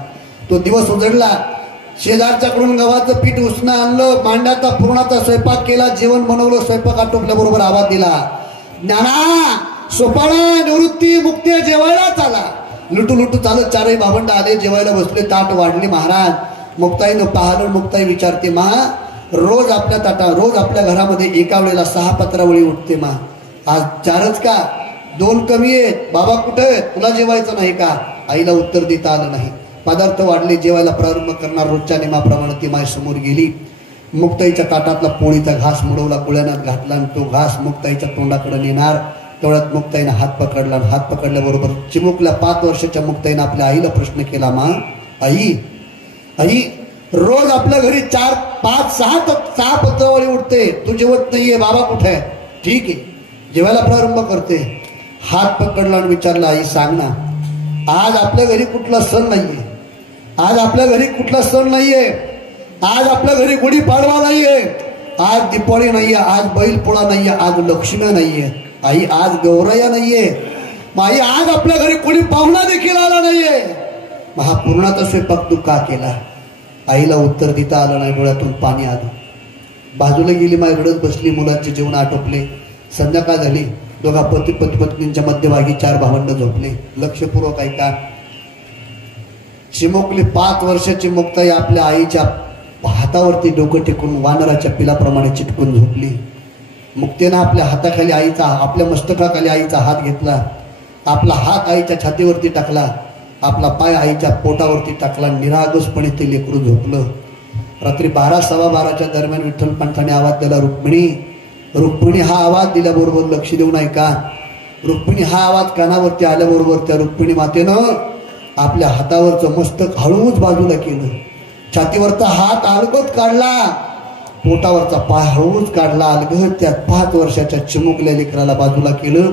तो दिवस उजडला. शेजारच्याकडून गव्हाचं पीठ उसणं आणलं, मांड्याचा पूर्णाचा स्वयंपाक केला, जेवण बनवलं. स्वयंपाक आटोपल्याबरोबर आवाज दिला, ज्ञाना सोपाना निवृत्ती मुक्ती जेवायला चाला. लुटू चालत चारही भावंड आले, जेवायला बसले. ताट वाढले महाराज. मुक्ताईनं पाहिलं. मुक्ताई विचारते मा रोज आपल्या घरामध्ये एका वेळेला 6 पत्रावळी उठते मा, आज 4च का? 2 कमी आहेत. बाबा कुठे आहेत? तुला जेवायचं नाही का? आईला उत्तर देता आलं नाही. पदार्थ वाढले. जेवायला प्रारंभ करणार. रोजच्या नियमाप्रमाणे ती माय समोर गेली. मुक्ताईच्या ताटातला पोळीचा घास मुडवला, गुळ्यानात घातला आणि तो घास मुक्ताईच्या तोंडाकडे नेणार. तेवढ्यात मुक्ताईनं हात पकडला. हात पकडल्याबरोबर चिमुकल्या 5 वर्षाच्या मुक्ताईनं आपल्या आईला प्रश्न केला, मा आई रोज आपल्या घरी 4, 5, 6 पत्रावळी उठते, तू जेवत नाहीये, बाबा कुठे आहे? ठीक आहे, जेवायला प्रारंभ करते. हात पकडला आणि विचारला, आई सांग ना, आज आपल्या घरी कुठला सण नाहीये, आज आपल्या घरी कुठला सण नाहीये, आज आपल्या घरी गुढीपाडवा नाहीये, आज दिवाळी नाहीये, आज बैलपोळा नाहीये, आज लक्ष्मी नाहीये, आई आज गौराया नाहीये, आई आज आपल्या घरी कोणी पाहुणा देखील आला नाहीये, हा पूर्णाचा स्वयंपाक तू का केला? आईला उत्तर देता आलं नाही. डोळ्यातून पाणी आलं. बाजूला गेली, माय रडत बसली. मुलांचे जेवण आटोपले. संध्याकाळ झाली. दोघा पत्नींच्या मध्यभागी 4 भावंड झोपले. लक्षपूर्वक ऐका. चिमुकली 5 वर्षाची मुक्ताई आपल्या आईच्या हातावरती डोकं टेकून वानराच्या पिलाप्रमाणे चिटकून झोपली. मुक्तेनं आपल्या हाताखाली आईचा, आपल्या मस्तकाखाली आईचा हात घेतला. आपला हात आईच्या छातीवरती टाकला. आपला पाय आईच्या पोटावरती टाकला. निरागसपणे ते लेकरू झोपलं. रात्री 12, 12:15 दरम्यान विठ्ठलपंतांनी आवाज दिला, रुक्मिणी. रुक्मिणी हा आवाज दिल्याबरोबर लक्ष देऊन ऐका. रुक्मिणी हा आवाज कानावरती आल्याबरोबर त्या रुक्मिणी मातेनं आपल्या हातावरचं मस्तक हळूच बाजूला केलं. छातीवरचा हात अलगद काढला. पोटावरचा पाय हळूच काढला. अलगद त्या 5 वर्षाच्या चिमुकल्या लेकराला बाजूला केलं.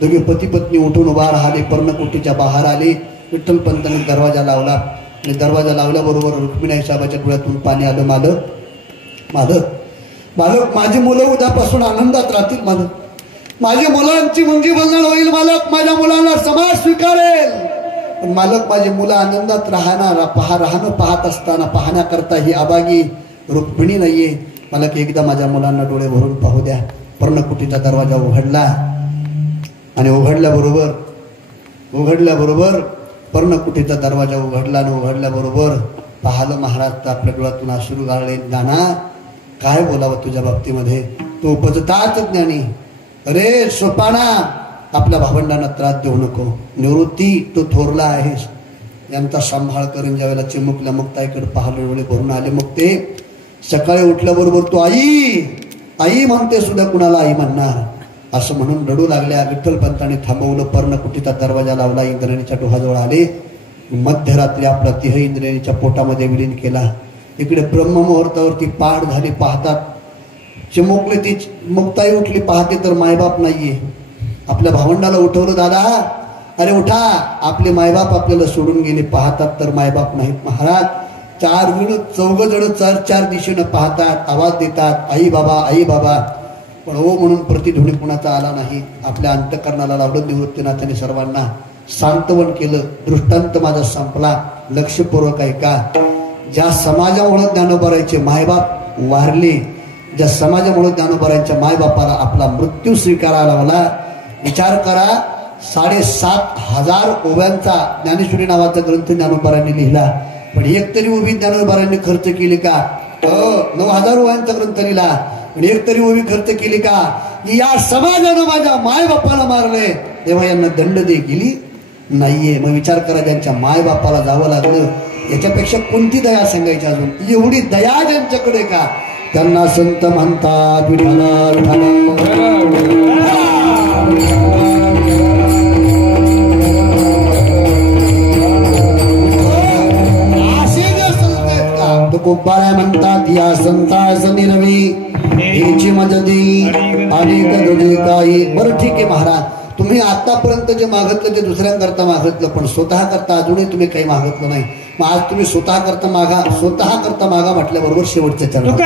दोघे पती पत्नी उठून उभा राहिले. पर्णकुटीच्या बाहेर आले. विठ्ठलपंतांनी दरवाजा लावला आणि दरवाजा लावल्याबरोबर रुक्मिणी साहेबाच्या डोळ्यातून पाणी आलं. मालक माझी मुलं उद्यापासून आनंदात राहतील. माझ्या मुलांची मुंगी बंधन होईल. मालक माझ्या मुलांना समाज स्वीकारेल. मालक माझी मुलं आनंदात राहणं पाहत असताना पाहण्याकरता ही अभागी रुक्मिणी नाहीये. मालक एकदा माझ्या मुलांना डोळे भरून पाहू द्या. पर्णकुटीचा दरवाजा उघडला आणि उघडल्याबरोबर पर्णकुटीचा दरवाजा उघडला आणि उघडल्याबरोबर पाहिलं महाराज तर आपल्या डोळ्यातून अश्रू गाळले. नाना काय बोलावं तुझ्या बाबतीमध्ये, तू उपजताच ज्ञानी. अरे सोपाना, आपल्या भावंडांना त्रास देऊ नको. निवृत्ती, तू थोरला आहेस, यांचा सांभाळ करून ज्यावेळेला चिमुकल्या मुक्ताईकडे पाहिलं डोळे भरून आले. मग ते सकाळी उठल्याबरोबर तू आई म्हणते सुद्धा कुणाला आई म्हणणार. असं म्हणून रडू लागल्या. विठ्ठलपंतांनी थांबवलं. पर्णकुटीचा दरवाजा लावला. इंद्रायणीच्या डोहाजवळ आले. मध्यरात्री आपला तिह इंद्रायणीच्या पोटामध्ये विलीन केला. इकडे ब्रह्ममुहूर्तावरती पहाट झाली. पाहतात चिमुकली ती मुक्ताई उठली. पाहते तर मायबाप नाहीये. आपल्या भावंडाला उठवलं. दादा अरे उठा, आपले मायबाप आपल्याला सोडून गेले. पाहतात तर मायबाप नाहीत. महाराज 4 जण 4 जण 4 दिशेनं पाहतात. आवाज देतात आई बाबा आई बाबा. पण हो म्हणून प्रतिध्वनी कुणाचा आला नाही. आपल्या अंतकरणाला लावलं. निवृत्तीनाथाने सर्वांना सांत्वन केलं. दृष्टांत माझा संपला. लक्षपूर्वक ऐका. ज्या समाजामुळे ज्ञानोबारांचे मायबाप वारले, ज्या समाजामुळे ज्ञानोबारांच्या मायबापाला आपला मृत्यू स्वीकारायला लावला. विचार करा. 7,500 ओव्यांचा ज्ञानेश्वरी नावाचा ग्रंथ ज्ञानोबारांनी लिहिला. पण एक तरी उभी ज्ञानोबारांनी खर्च केली का? 9,000 ओव्यांचा ग्रंथ लिहिला. पण एक तरी उभी खर्च केली का? या समाजानं माझ्या मायबापाला मारले, तेव्हा यांना दंड दे केली नाहीये. मग विचार करा. ज्यांच्या मायबापाला जावं लागलं, याच्यापेक्षा कोणती दया सांगायची अजून? एवढी दया ज्यांच्याकडे का? त्यांना संत म्हणतात. विठाला विठाला कुंभारा म्हणतात. या संतास निरवी हेची मजदी अनेक तुझे काही. बरं ठीक आहे महाराज, तुम्ही आतापर्यंत जे मागितलं ते दुसऱ्यांकरता मागितलं, पण स्वतः करता अजूनही तुम्ही काही मागितलं नाही. मग आज तुम्ही स्वतः करता मागा म्हटल्याबरोबर शेवटच्या चरण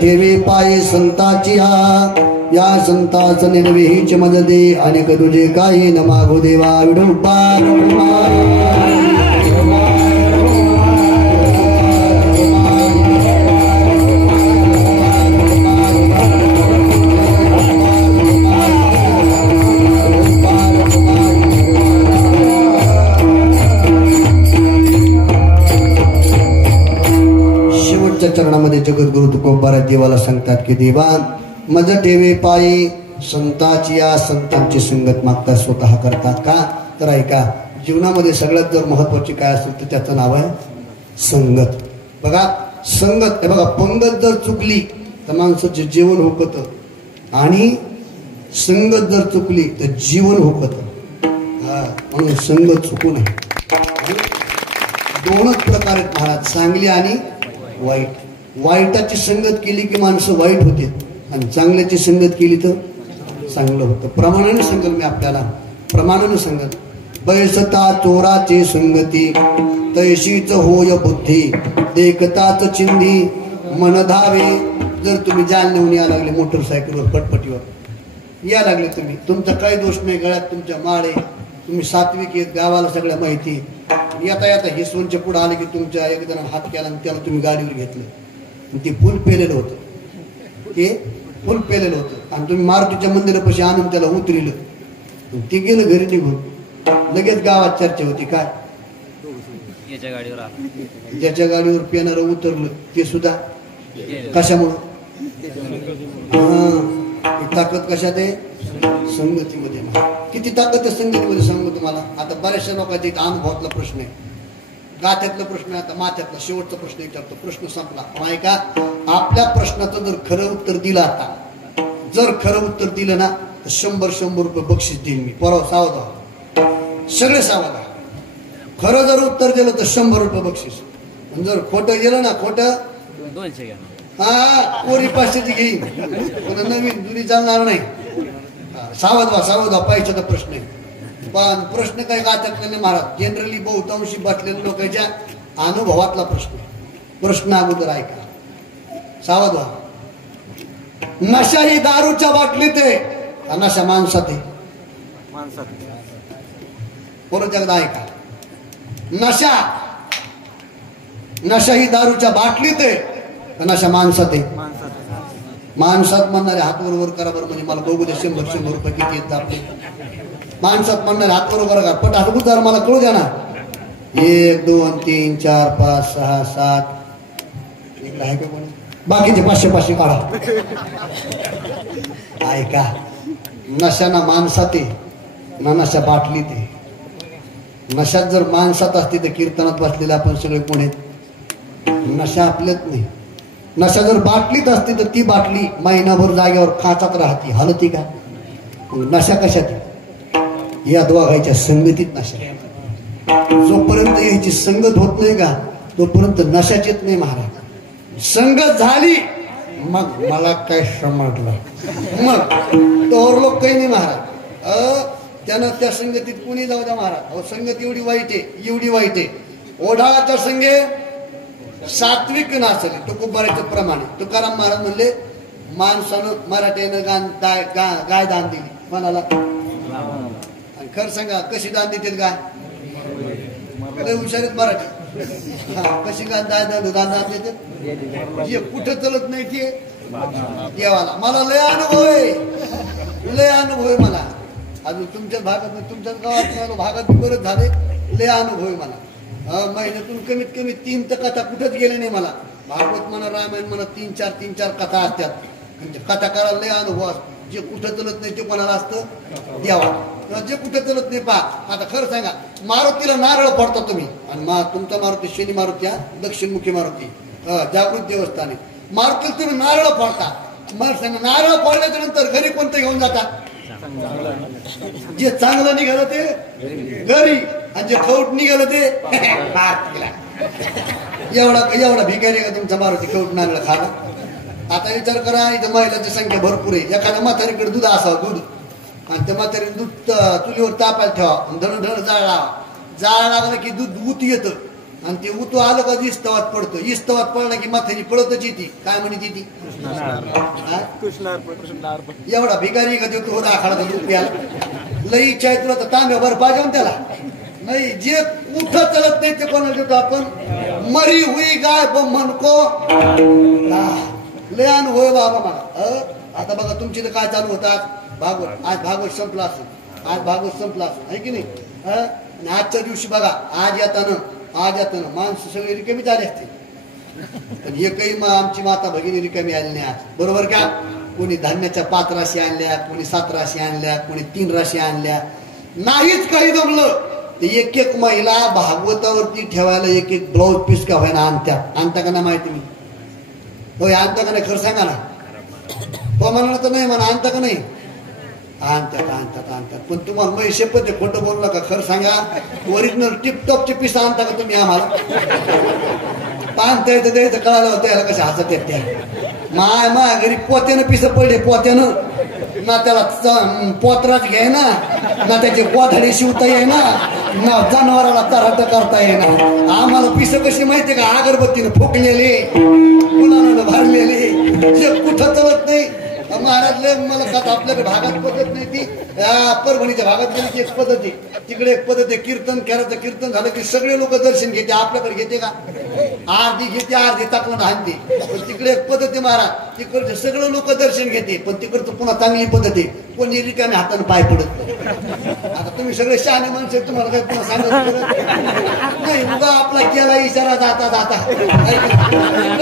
ठेवे पायी संताची. या संताच निर्विहीच मज दे अनेक तुझे काही न मागो देवा. विडोबा चरणामध्ये जगद्गुरु तुकोबारा देवाला सांगतात की देवा मज ठेवे पायी संताची. या संतांची संगत मागता स्वतः करतात का? तर ऐका, जीवनामध्ये सगळ्यात जर महत्वाची काय असेल तर त्याचं नाव आहे संगत. बघा संगत हे बघा, पंगत जर चुकली तर माणसाचे जीवन हुकत, आणि संगत जर चुकली तर जीवन हुकत. म्हणून संगत चुकू नये. 2च प्रकार आहेत महाराज, चांगली आणि वाईट. वाईटाची संगत केली की माणसं वाईट होते, आणि चांगल्याची संगत केली तर चांगलं होतं. प्रमाणाने सांगेल मी आपल्याला, प्रमाणाने सांगेल. बैसता चोराचे संगती तैशीच होय बुद्धी, देखताच चिंधी मन धावे. जर तुम्ही जाल नेऊन या लागले मोटरसायकलवर पटपटीवर या लागले, तुम्ही तुमचा काही दोष नाही, गळ्यात तुमच्या माळ आहे, तुम्ही सात्विक आहेत, गावाला सगळ्या माहिती. येता येता हिसवणच्या पुढे आले की तुमच्या एक जण हात केला आणि त्याला तुम्ही गाडीवर घेतलं. ते फुल पेलेलं होतं, ते फुल पेलेलं होतं, आणि तुम्ही मारुतीच्या मंदिरापाशी आणून त्याला उतरिलं. ते गेलं घरी निघून. लगेच गावात चर्चा होती काय याच्या गाडीवर आला. ज्याच्या गाडीवर पेनार उतरलं ते सुद्धा कशामुळं ही ताकद कशात आहे संगतीमध्ये. किती ताकद आहे संगतीमध्ये सांगू तुम्हाला. आता बऱ्याचशा लोकांचा एक अनुभवातला प्रश्न आहे, गाथ्यातला प्रश्न आहे, आता माथ्यातला शेवटचा प्रश्न विचारतो. प्रश्न संपला. पण ऐका, आपल्या प्रश्नाचं जर खरं उत्तर दिलं, आता जर खरं उत्तर दिलं ना तर 100 रुपये बक्षीस देईन मी. परवा सावध व्हा, सगळे सावध व्हा. खरं जर उत्तर दिलं तर 100 रुपये बक्षीस. जर खोटं गेलं ना, खोटं 200 घ्या. हा कोरी 500ची घेईन, पण नवीन जुनी चालणार नाही. सावध व्हा, पैशाचा प्रश्न आहे. पण प्रश्न काही गात्यातला नाही महाराज, जनरली बहुतांशी बसलेल्या लोकांच्या अनुभवातला प्रश्न. प्रश्न अगोदर ऐका, सावध व्हा. नशा ही दारूच्या बाटलीत आहे का नशा माणसात आहे? परत एकदा ऐका, नशा ही दारूच्या बाटलीत आहे का नशा माणसात आहे? माणसात म्हणणारे हात वर करा बरं, म्हणजे मला बघू द्या 100 रुपये किती येतात आपले. माणसात म्हणणारे हात वर करा, पण हात जरा मला कळू द्या ना. 1 2 3 4 5 6 7 इकडे आहे का कोणी? बाकीचे 500 काढा. ऐका, नशा ना माणसात आहे ना नशा बाटलीत आहे. नशात जर माणसात असते तर कीर्तनात बसलेले आपण सगळे कोण आहेत? नशा आपल्यात नाही. नशा जर बाटलीत असते तर ती बाटली महिनाभर जागेवर खाचात राहते, हलती का? नशा कशात? या दोघांच्या संगतीत नशा. जोपर्यंत याची संगत होत नाही का तोपर्यंत नशाच येत नाही महाराज. संगत झाली मग मला काय समजलं, मग तोवर लोक काही नाही महाराज. त्यानं त्या संगतीत कुणी जाऊ द्या महाराज. अहो संगत एवढी वाईट आहे, एवढी वाईट आहे. ओढाळाच्या संगे सात्विक नाचले तुकोबाराच्या प्रमाणे. तुकाराम महाराज म्हणले, माणसानं मराठ्यानं गाय दान दिली कोणाला? आणि खरं सांगा कशी दान देतात गाय? हुशारीत मराठी. कशी गाय दान देतात? जे कुठं चलत नाही ते देवाला. मला लय अनुभव आहे मला. अजून तुमच्या भागात, तुमच्याच गावात भागात बरंच झाले, लय अनुभव आहे मला. महिन्यातून कमीत कमी 3 तर कथा कुठंच गेल्या नाही मला. भागवत म्हणा, रामायण म्हणा, 3-4 कथा असतात. म्हणजे कथा करायला लय अनुभव असतो. जे कुठं चलत नाही ते कोणाला असतं? देवा. जे कुठं चलत नाही पहा. आता खरं सांगा, मारुतीला नारळ फोडता तुम्ही, आणि तुमचा मारुती शनी मारुती, दक्षिणमुखी मारुती, जागृत देवस्थान आहे. मारुतीला तुम्ही नारळ फोडता. मला सांगा, नारळ फोडल्याच्या नंतर घरी कोणतं घेऊन जाता? जे चांगलं निघालं ते घरी, आणि जे खौट निघालं ते एवढा भिकारी का तुमचा मारुती खौट नारळ खाला? आता विचार करा, इथं महिलांची संख्या भरपूर आहे. एखाद्या म्हातारीकडे दूध असावं, दूध, आणि त्या म्हातारीने दूध चुलीवर तापायला ठेवा, धण जाळ लागलं की दूध उत येतं, आणि ते उतू आलं का इस्तवात पडतं. इस्तवात पडलं की म्हातारी पळतच येते. काय म्हणते ती? एवढा भिकारी का तो राखाडा दूध प्याला. लई इच्छा आहे तुला तर तांब्यावर पाहिजे त्याला. नाही, जे कुठं चलत नाही ते कोणाला देतो आपण? मरी हुई गाय म्हणको लय अनुभव बाबा मला. आता बघा तुमची तर काय चालू होतात भागवत. आज भागवत संपला असेल, आहे की नाही? आणि आजच्या दिवशी बघा, आज येताना माणसं सगळे रिकामी झाले असते, पण हे काही आमची माता भगिनी रिकामी आली नाही आज. बरोबर का? कोणी धान्याच्या 5 राशी आणल्या, कोणी 7 राशी आणल्या, कोणी 3 राशी आणल्या. नाहीच काही जमलं ते एक महिला भागवतावरती ठेवायला एक ब्लाऊज पीस का व्हायला आणता का नाही माहिती? मी होय आणता का नाही? खरं सांगा ना. तो म्हणा तर नाही म्हणा, आणता का नाही? आणतात. पण तुम्हाला मग शपथ खोटं बोलू नका. खरं सांगा, ओरिजिनल टिपटॉपचे पीस आणता का तुम्ही आम्हाला? पानता येतं द्यायचं कळालं होतं याला कशा हसत येत त्या. माया घरी पोत्यानं पिसं पडले, पोत्यानं ना त्याला पोत्राच घ्याय ना त्याचे कोथाडे शिवता येई ना जनावराला तराट करता येईना. आम्हाला पिसं कशी माहितीये का? अगरबत्तीनं फुकलेले, फुलानं भरलेले, जे कुठं चलत नाही. महाराजले मला का आपल्याकडे भागात पद्धत नाही ती परभणीच्या भागात गेली की एक पद्धत आहे, तिकडे एक पद्धत आहे कीर्तन करायचं. कीर्तन झालं की सगळे लोक दर्शन घेते. आपल्याकडे घेते का? अर्धी घेते, अर्धी टाकून हाणते. पण तिकडे एक पद्धत आहे महाराज, तिकडचे सगळे लोक दर्शन घेते. पण तिकडचं पुन्हा चांगली पद्धत आहे, कोणी रिकाम्या हाताने पाय पडत नाही. आता तुम्ही सगळे शहाणे माणसं, तुम्हाला काही पुन्हा सांगत नाही. उगा आपला केला इशारा जाता जाता.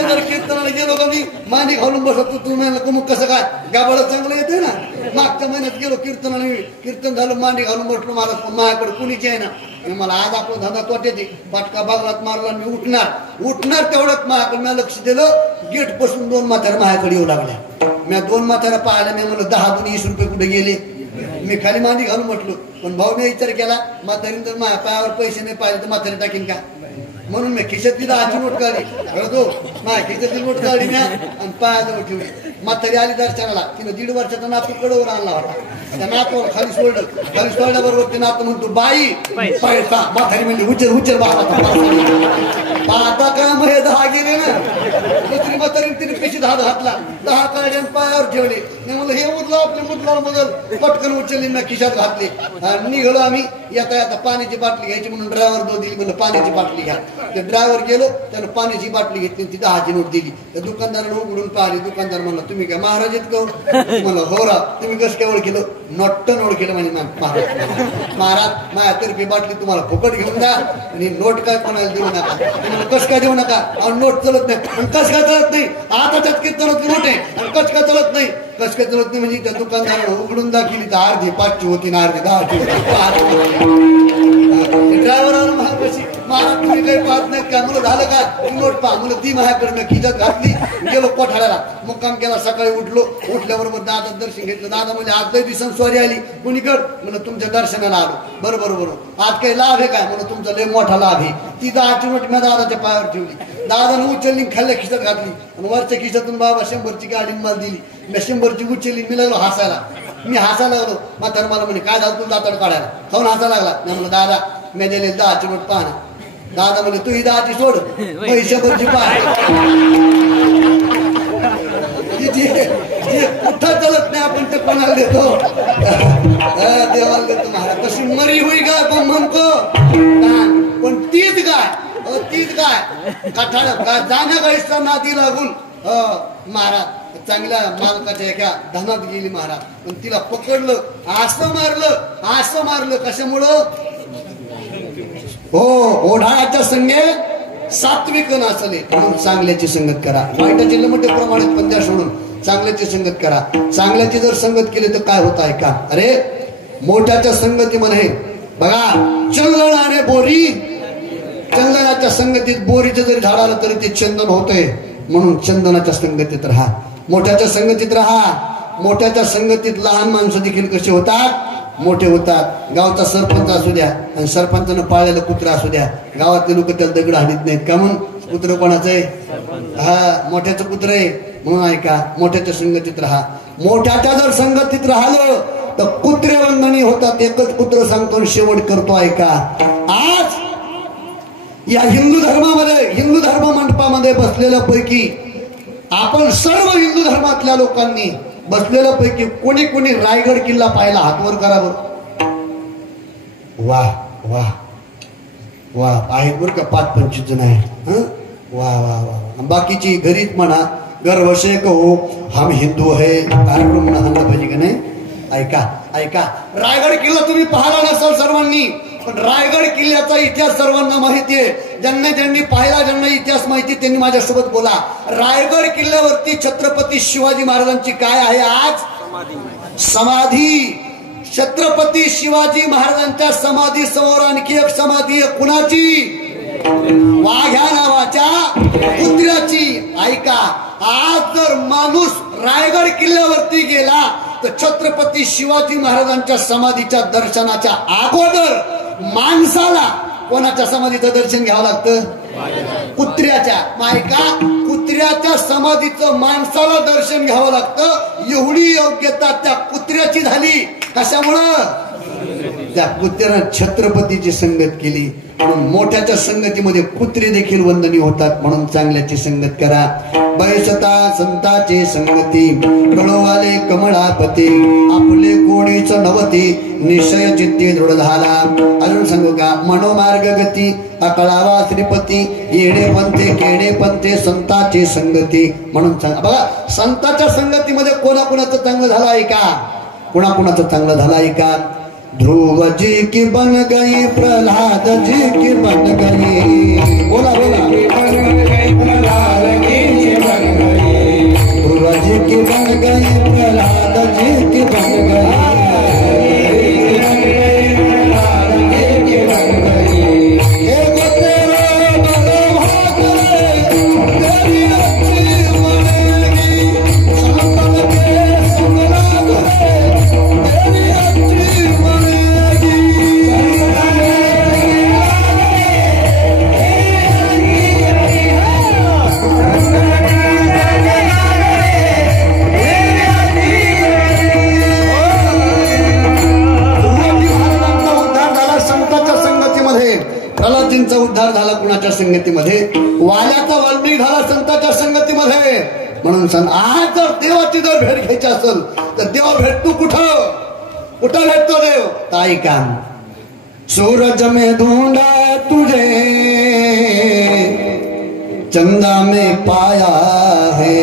जर कीर्तनाला गेलो का मी मांडी घालून बसतो, तुम्ही मग कसं काय गाबाळ चांगलं येते ना. मागच्या महिन्यात गेलो कीर्तनाला, कीर्तन झालं मांडी घालून बसलो. मला माझ्याकडे कुणीच आहे ना. मला आज आपला धंदा तोट्याचे पाटका बागलात मारला. मी उठणार तेवढंच माझ्याकडे मी लक्ष दिलं. गेट पासून 2 म्हाताऱ्या माझ्याकडे येऊ लागल्या. मी 2 म्हाताऱ्या पाहिल्या. मी म्हणलं 10-20 रुपये कुठे गेले. मी खाली मांडी घालून म्हटलो. पण भाऊ मी विचार केला, म्हातारीने जर माझ्या पायावर पैसे नाही पाहिले तर म्हातारी टाकीन का, म्हणून मी खिशातली 10ची नोट काढली. कळतो माझ्या खिशातली नोट काढली मी आणि पायाजवळ ठेवली. म्हातारी आली दर्शनाला. तिनं 1.5 वर्षाचा नातू कडवर आणला होता. त्या नातूवर खाली सोडल्याबरोबर ते नातू म्हणतो बाई पैसा. म्हातारी म्हणजे उचल आता का मग 10 गेले ना. दुसरी म्हातारी तिने पिशीत हात घातला. 10 काढले आणि पायावर ठेवले. मी म्हणलं हे उरलं आपल्या मुदला मग पटकन उचलली ना खिशात घातली. निघालो आम्ही. येता पाण्याची बाटली घ्यायची म्हणून ड्रायव्हर दिली. म्हणलं पाण्याची बाटली घ्या. ते ड्रायव्हर गेलो, त्यानं पाण्याची बाटली घेतली, ती 10ची नोट दिली. त्या दुकानदारानं उघडून पाहिली. दुकानदार म्हणला तुम्ही काय महाराज आहेत का? म्हणलं हो रा. तुम्ही कसं काय ओळखलं? नोटन ओळखलं म्हणजे महाराज माझ्यातर्फे बाटली तुम्हाला फुकट घेऊन द्या आणि नोट काय कोणाला देऊ नका. कस काय देऊ नका. नोट चलत नाही. कस काय चलत नाही? आता त्यात कीर्तनात नोट आहे आणि कस काय चलत नाही. कस काय चलत नाही म्हणजे त्या दुकानदारानं उघडून दाखवली तर अर्धी 5ची होती ना अर्धी 10ची होती. ड्रायव्हर महापाशी महाराज तुम्ही काही पाहत नाहीत का? मुलं झालं का? नोट पहा. मुलं ती माझ्याकडनं खिशात घातली. गेलो कोठाळ्याला. मुक्काम केला. सकाळी उठल्याबरोबर दादा दर्शन घेतलं. दादा म्हणजे आज लई दिवसांनी स्वारी आली कुणीकड. म्हणलं तुमच्या दर्शनाला आलो. बरोबर आज काही लाभ आहे काय? म्हणून तुमचा लय मोठा लाभ आहे. ती 10ची नोट मी दादाच्या पायावर ठेवली. दादानं उचलली खाल्ल्या खिशात घातली आणि वरच्या खिशातून बाबा 100ची गाडी मला दिली. मी 100ची उचलली. मी लागलो हसायला. लागलो. म्हातारा मला म्हणे काय झालं तुला दाताड काढायला? खाऊन हसायला लागला. मी म्हणलं दादा मी दिले 10ची नोट पाहा. दादा म्हणजे तू ही 10ची सोड 100ची पाहा. कुठं चलत नाही आपण ते कोणाला देतो? देवाला देतो महाराज. कशी मरी होई काय पण म्हणतो. पण तीच काय कठाळ जाण्यागाईचा नादी लागून महाराज चांगल्या मालकाच्या एका धनात गेली महाराज. पण तिला पकडलं. असं मारलं कशामुळं? हो ओढाळ्याच्या संगे सात्विक नसले म्हणून चांगल्याची संगत करा. वाईटाची मोठे प्रमाणात पंजा सोडून चांगल्याची संगत करा. चांगल्याची जर संगत केली तर काय होत आहे का? अरे मोठ्याच्या संगतीमध्ये बघा चंदनाने बोरी. चंदनाच्या संगतीत बोरीचं जरी झाडाला तरी ते चंदन होतंय. म्हणून चंदनाच्या संगतीत राहा. मोठ्याच्या संगतीत राहा. मोठ्याच्या संगतीत लहान माणसं देखील कसे होतात? मोठे होतात. गावचा सरपंच असू द्या आणि सरपंचानं पाळलेलं कुत्र असू द्या. गावातले लोक त्याला दगड हाणीत नाहीत का? म्हणून कुत्र कोणाचं आहे? हा मोठ्याचं कुत्र आहे. म्हणून ऐका मोठ्याच्या संगतीत राहा. मोठ्याच्या जर संगतीत राहिलं तर कुत्रे वंदनी होतात. एकच कुत्र सांगतो शेवट करतो. ऐका आज या हिंदू धर्म मंडपामध्ये बसलेल्या पैकी आपण सर्व हिंदू धर्मातल्या लोकांनी बसलेल्या पैकी कोणी रायगड किल्ला पाहिला? हातवर करावर. वाह वाह वाह आहेत बरं का 5-25 जण आहेत. वाह वाह वाह. बाकीची घरीच म्हणा गर्वशे कहो हम हिंदू है कार्यक्रम म्हणा पाहिजे का नाही? ऐका रायगड किल्ला तुम्ही पाहिला नसाल सर्वांनी. पण रायगड किल्ल्याचा इतिहास सर्वांना माहिती आहे. ज्यांनी पाहिला ज्यांना इतिहास माहिती त्यांनी माझ्यासोबत बोला. रायगड किल्ल्यावरती छत्रपती शिवाजी महाराजांची काय आहे आज? समाधी. छत्रपती शिवाजी महाराजांच्या समाधी समोर आणखी एक समाधी आहे. कुणाची? वाघ्या नावाच्या कुत्र्याची. ऐका आज जर माणूस रायगड किल्ल्यावरती गेला तर छत्रपती शिवाजी महाराजांच्या समाधीच्या दर्शनाच्या अगोदर माणसाला कोणाच्या समाधीचं दर्शन घ्यावं लागतं? कुत्र्याच्या. ऐका कुत्र्याच्या समाधीचं माणसाला दर्शन घ्यावं लागतं. एवढी योग्यता त्या कुत्र्याची झाली. कशामुळं? त्या कुत्र्यानं छत्रपतीची संगत केली म्हणून मोठ्याच्या संगतीमध्ये कुत्रे देखील वंदनीय होतात म्हणून चांगल्याची संगत करा बैसता संताचे संगती डोळवाले कमळापती आपले कोणीच नवती निश्चय चित्ती दृढ झाला अजून सांगू का मनोमार्ग गती अकळावा श्रीपती येणे पंथे केणे पंथे संताचे संगती म्हणून सांगा बघा संताच्या संगतीमध्ये कोणाकोणाचं चांगलं झालं आहे का कोणाकोणाचं चांगलं झालं आहे का ध्रुव जी की बन गई प्रहलाद जी की बन गई बोला बोला ध्रुव जी की बन गई प्रहलाद जी की बन गई प्रल्हादजींचा उद्धार झाला कुणाच्या संगतीमध्ये वाल्याचा वाल्मिक झाला संतांच्या संगतीमध्ये म्हणून आज जर देवाची जर भेट घ्यायची असेल तर देव भेटतो कुठं कुठं भेटतो देव ताई काम सूरज में ढूंढा तुझे चंदा में पाया है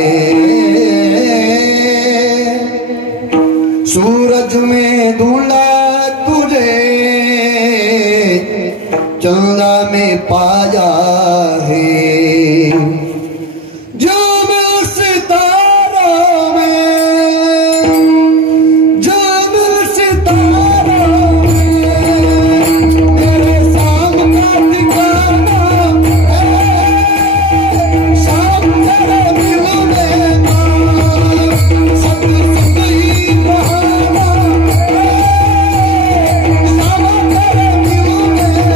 सूरज में ढूंढा तुझे चंदा में पाया है जो मैं सितारों में जो मैं सितारों में तेरे सामने ठिकाना शाम तेरे दिल में सतसंग ही बहाना शाम तेरे दिल में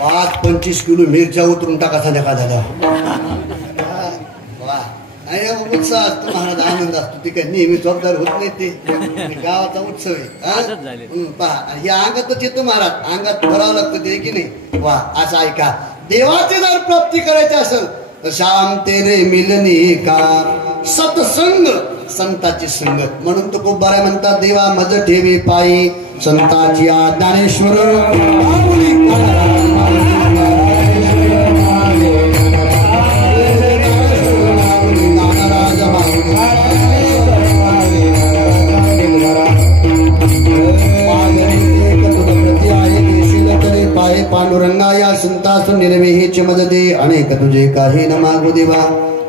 पाच 25 किलो मिरच्या उतरून टाका संध्याकाळ झाल्या उत्साह असतो महाराज आनंद असतो ती काही नेहमी जबाबदार होत नाही ते गावाचा उत्सव आहे पहा हे अंगातच येतो महाराज अंगात भरावं लागतं ते की नाही वा असं ऐका देवाची जर प्राप्ती करायची असेल तर श्याम तेरे मिलनी का सत्संग संताची संगत म्हणून तो खूप बऱ्या म्हणतात देवा मज ठेवी पायी संताची ज्ञानेश्वर पांडुरंगा या संतासून निर्वेहीची मज दे अनेक तुझे काही न मागू देवा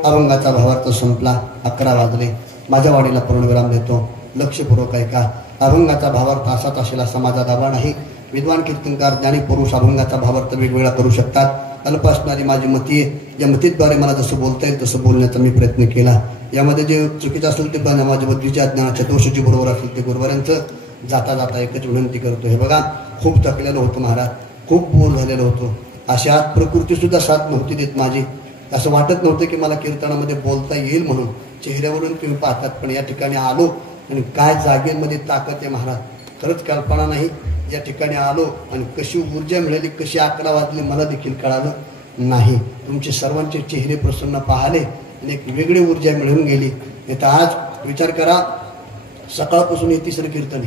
अभंगाचा भावार्थ संपला 11 वाजले माझ्या वाडीला पूर्णविराम देतो लक्षपूर्वक ऐका अभंगाचा भावार्थ असाच असेला समाजात दावा नाही विद्वान कीर्तनकार ज्ञानी पुरुष अभंगाचा भावार्थ वेगवेगळा करू शकतात. अल्प असणारी माझी मती आहे. या मतीद्वारे मला जसं बोलता येईल तसं बोलण्याचा मी प्रयत्न केला. यामध्ये जे चुकीचं असेल ते माझ्या बुद्धीच्या ज्ञानाच्या दोषाची बरोबर असेल ते गुरुवारांचं जाता जाता एकच विनंती करतो. हे बघा, खूप थकलेलो होतो महाराज, खूप बोर झालेलो होतो. अशी आज प्रकृती सुद्धा साथ नव्हती देत माझी. असं वाटत नव्हतं की मला कीर्तनामध्ये बोलता येईल म्हणून. चेहऱ्यावरून तुम्ही पाहतात, पण या ठिकाणी आलो आणि काय जागेमध्ये ताकद आहे महाराज, खरंच कल्पना नाही. या ठिकाणी आलो आणि कशी ऊर्जा मिळाली, कशी 11 वाजले मला देखील कळालं नाही. तुमचे सर्वांचे चेहरे प्रसन्न पाहिले आणि एक वेगळी ऊर्जा मिळून गेली. तर आज विचार करा, सकाळपासून हे तिसरं कीर्तन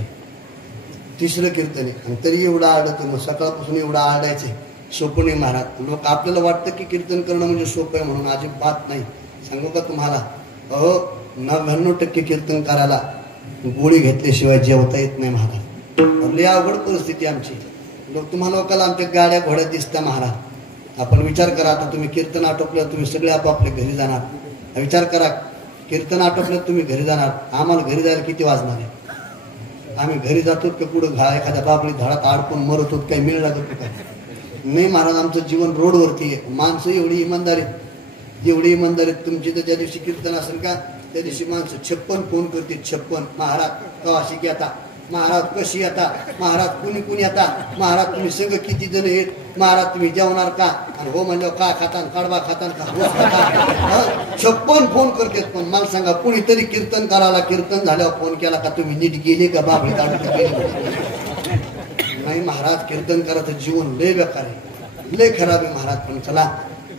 आहे आणि तरी एवढं आढळतं. मग सकाळपासून एवढं आढळायचे सोपं नाही महाराज. लोक आपल्याला वाटतं की कीर्तन करणं म्हणजे सोपं आहे म्हणून. अजिबात नाही. सांगू का तुम्हाला, 99% कीर्तन करायला गोळी घेतल्याशिवाय जेवता येत नाही महाराज. लय अवघड परिस्थिती आमची. तुम्हाला लोकांना आमच्या गाड्या घोड्या दिसत्या महाराज. आपण विचार करा, आता तुम्ही कीर्तन आटोपल्यावर तुम्ही सगळे आपापल्या घरी जाणार. विचार करा, कीर्तन आटोपल्यावर तुम्ही घरी जाणार. आम्हाला घरी जायला किती वाजणार आहे? आम्ही घरी जातो का पुढं एखाद्या बापडी झाडात अडकून मरत होत, काही मिळ लागत का? नाही महाराज, आमचं जीवन रोडवरती आहे. माणसं एवढी इमानदारी तुमची. तर ज्या दिवशी कीर्तन असेल का त्या दिवशी माणसं 56 फोन करतील. 56 महाराज कवाशी की आता, महाराज कशी आता, महाराज कुणी आता, महाराज तुम्ही संघ किती जण येत, महाराज तुम्ही जेवणार का, आणि हो म्हणल्यावर काय खातान, कडबा खातान का, 56 फोन करतात. पण मला सांगा, कुणीतरी कीर्तन करायला कीर्तन झाल्यावर फोन केला का तुम्ही नीट गेले का, बाबळी काढून गेले? नाही महाराज, कीर्तन करायचं जीवन लय बेकार आहे, लय खराब आहे महाराज. पण चला,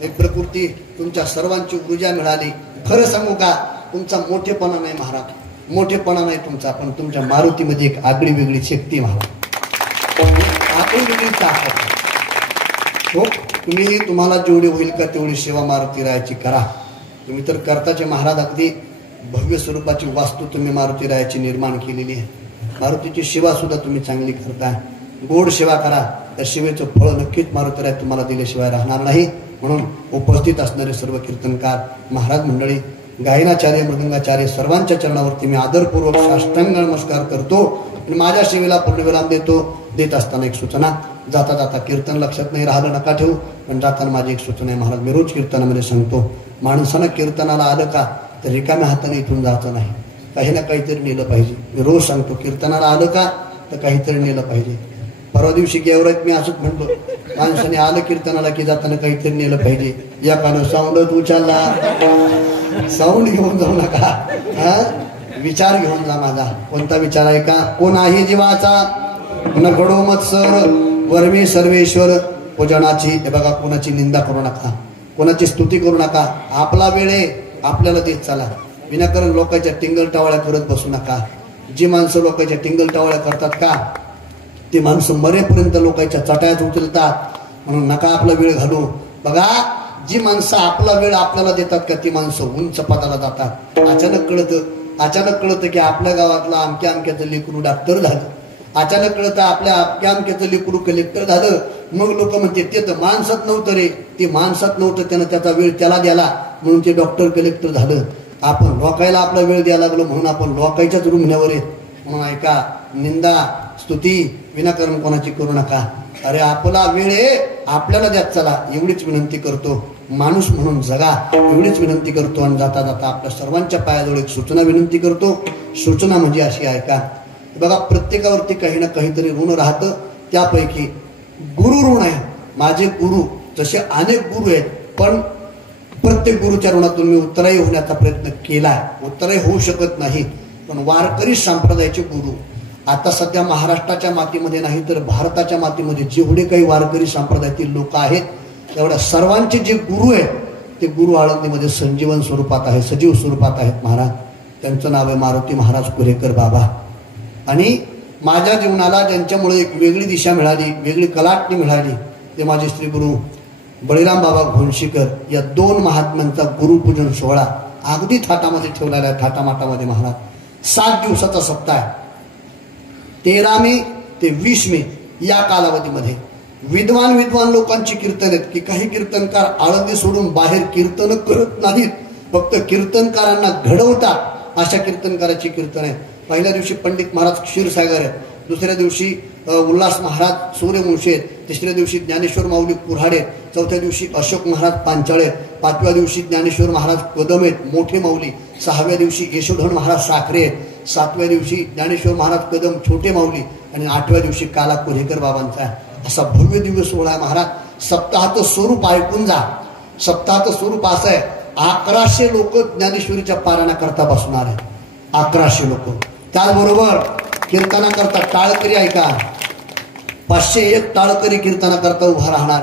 एक प्रकृती तुमच्या सर्वांची ऊर्जा मिळाली. खरं सांगू का, तुमचा मोठेपणा नाही महाराज, मोठेपणा नाही तुमचा, पण तुमच्या मारुतीमध्ये एक आगळी वेगळी शक्ती महाराज, आगळी वेगळी ताकद. हो, तुम्हाला जेवढी होईल का तेवढी सेवा मारुती रायाची करा. तुम्ही तर करताचे महाराज. अगदी भव्य स्वरूपाची वास्तू तुम्ही मारुती रायाची निर्माण केलेली आहे. मारुतीची सेवा सुद्धा तुम्ही चांगली करताय. गोड सेवा करा, त्या सेवेचं फळ नक्कीच मारुती राय तुम्हाला दिल्याशिवाय राहणार नाही. म्हणून उपस्थित असणारे सर्व कीर्तनकार, महाराज मंडळी, गायनाचार्य, मृदंगाचार्य सर्वांच्या चरणावरती मी आदरपूर्वक साष्टांग नमस्कार करतो आणि माझ्या सेवेला पूर्णविराम देत असताना एक सूचना. जाता जाता कीर्तन लक्षात नाही राहिलं नका ठेवू, पण जाताना माझी एक सूचना आहे महाराज. मी रोज कीर्तनामध्ये सांगतो, माणसानं कीर्तनाला आलं का तर रिकाम्या हाताने इथून जायचं नाही, काही ना काहीतरी नेलं पाहिजे. मी रोज सांगतो, कीर्तनाला आलं का तर काहीतरी नेलं पाहिजे. परवा दिवशी गेवरात मी असंच म्हणतो, माणसाने आलं कीर्तनाला की जाताना काहीतरी नेलं पाहिजे. या कानं साऊंडच उचलला, साऊंड घेऊन जाऊ नका, विचार घेऊन जा. माझा कोणता विचार आहे का? कोण आहे जीवाचा न घडो मत्सर, वर्मे सर्वेश्वर पूजनाची. हे बघा, कोणाची निंदा करू नका, कोणाची स्तुती करू नका. आपला वेळ आहे, आपल्याला देत चला. विनाकारण लोकांच्या टिंगल टावळ्या करत बसू नका. जी माणसं लोकांच्या टिंगल टावळ्या करतात का, ती माणसं मरेपर्यंत लोकांच्या चटायात उचलतात. म्हणून नका आपला वेळ घालू. बघा, जी माणसं आपला वेळ आपल्याला देतात का ती माणसं उंच पदाला जातात. अचानक कळतं की आपल्या गावातला अमक्या अमक्याचं लेकरू डॉक्टर झालं. अचानक कळतं आपल्या अमक्या अमक्याचं लेकरू कलेक्टर झालं. मग लोक म्हणते ते तर माणसात नव्हतं रे, ते माणसात नव्हतं, त्यानं त्याचा वेळ त्याला द्याला म्हणून ते डॉक्टर कलेक्टर झालं. आपण लोकायला आपला वेळ द्यायला लागलो म्हणून आपण लोकांच्याच रुग्णावर येत. म्हणून ऐका, निंदा स्तुती विनाकारण कोणाची करू नका. अरे आपला वेळ आहे, आपल्याला द्यात चला, एवढीच विनंती करतो. माणूस म्हणून जगा, एवढीच विनंती करतो. आणि जाता जाता आपल्या सर्वांच्या पायाजवळ एक सूचना विनंती करतो. सूचना म्हणजे अशी आहे का, बघा, प्रत्येकावरती काही ना काहीतरी ऋण राहतं. त्यापैकी गुरु ऋण आहे. माझे गुरु जसे अनेक गुरु आहेत, पण प्रत्येक गुरुच्या ऋणातून मी उत्तराई होण्याचा प्रयत्न केला. उत्तराई होऊ शकत नाही, पण वारकरी संप्रदायाचे गुरु आता सध्या महाराष्ट्राच्या मातीमध्ये नाही तर भारताच्या मातीमध्ये जेवढे काही वारकरी संप्रदायातील लोक आहेत, तेवढ्या सर्वांचे जे गुरु आहेत ते गुरु आळंदीमध्ये संजीवन स्वरूपात आहे, सजीव स्वरूपात आहेत महाराज. त्यांचं नाव आहे मारुती महाराज कुरेकर बाबा. आणि माझ्या जीवनाला ज्यांच्यामुळे एक वेगळी दिशा मिळाली, वेगळी कलाटणी मिळाली, ते माझे श्री गुरु बळीराम बाबा घोणशीकर. या 2 महात्म्यांचा गुरुपूजन सोहळा अगदी थाटामध्ये ठेवलेला आहे, थाटामाटामध्ये महाराज. 7 दिवसाचा सप्ताह, 13 मे ते 20 मे या कालावधीमध्ये विद्वान लोकांची कीर्तन आहेत. की काही कीर्तनकार आळंदी सोडून बाहेर कीर्तन करत नाहीत, फक्त कीर्तनकारांना घडवतात अशा कीर्तनकाराची कीर्तन आहे. पहिल्या दिवशी पंडित महाराज क्षीरसागर आहेत, दुसऱ्या दिवशी उल्हास महाराज सूर्यवंशी आहेत, तिसऱ्या दिवशी ज्ञानेश्वर माऊली कुऱ्हाडे, चौथ्या दिवशी अशोक महाराज पांचाळे, पाचव्या दिवशी ज्ञानेश्वर महाराज कदम आहेत मोठे माऊली, सहाव्या दिवशी यशोधन महाराज साखरे आहेत, सातव्या दिवशी ज्ञानेश्वर महाराज कदम छोटे माऊली आणि आठव्या दिवशी काला कोल्हेकर बाबांचा आहे. असा भव्य दिव्य सोहळा आहे महाराज. सप्ताहाचं स्वरूप ऐकून जा. सप्ताहाचं स्वरूप असं आहे, 1100 लोक ज्ञानेश्वरीच्या पारायणा करता बसणार आहे. 1100 लोक. त्याचबरोबर कीर्तना करता टाळकरी ऐका, 501 टाळकरी कीर्तना करता उभा राहणार.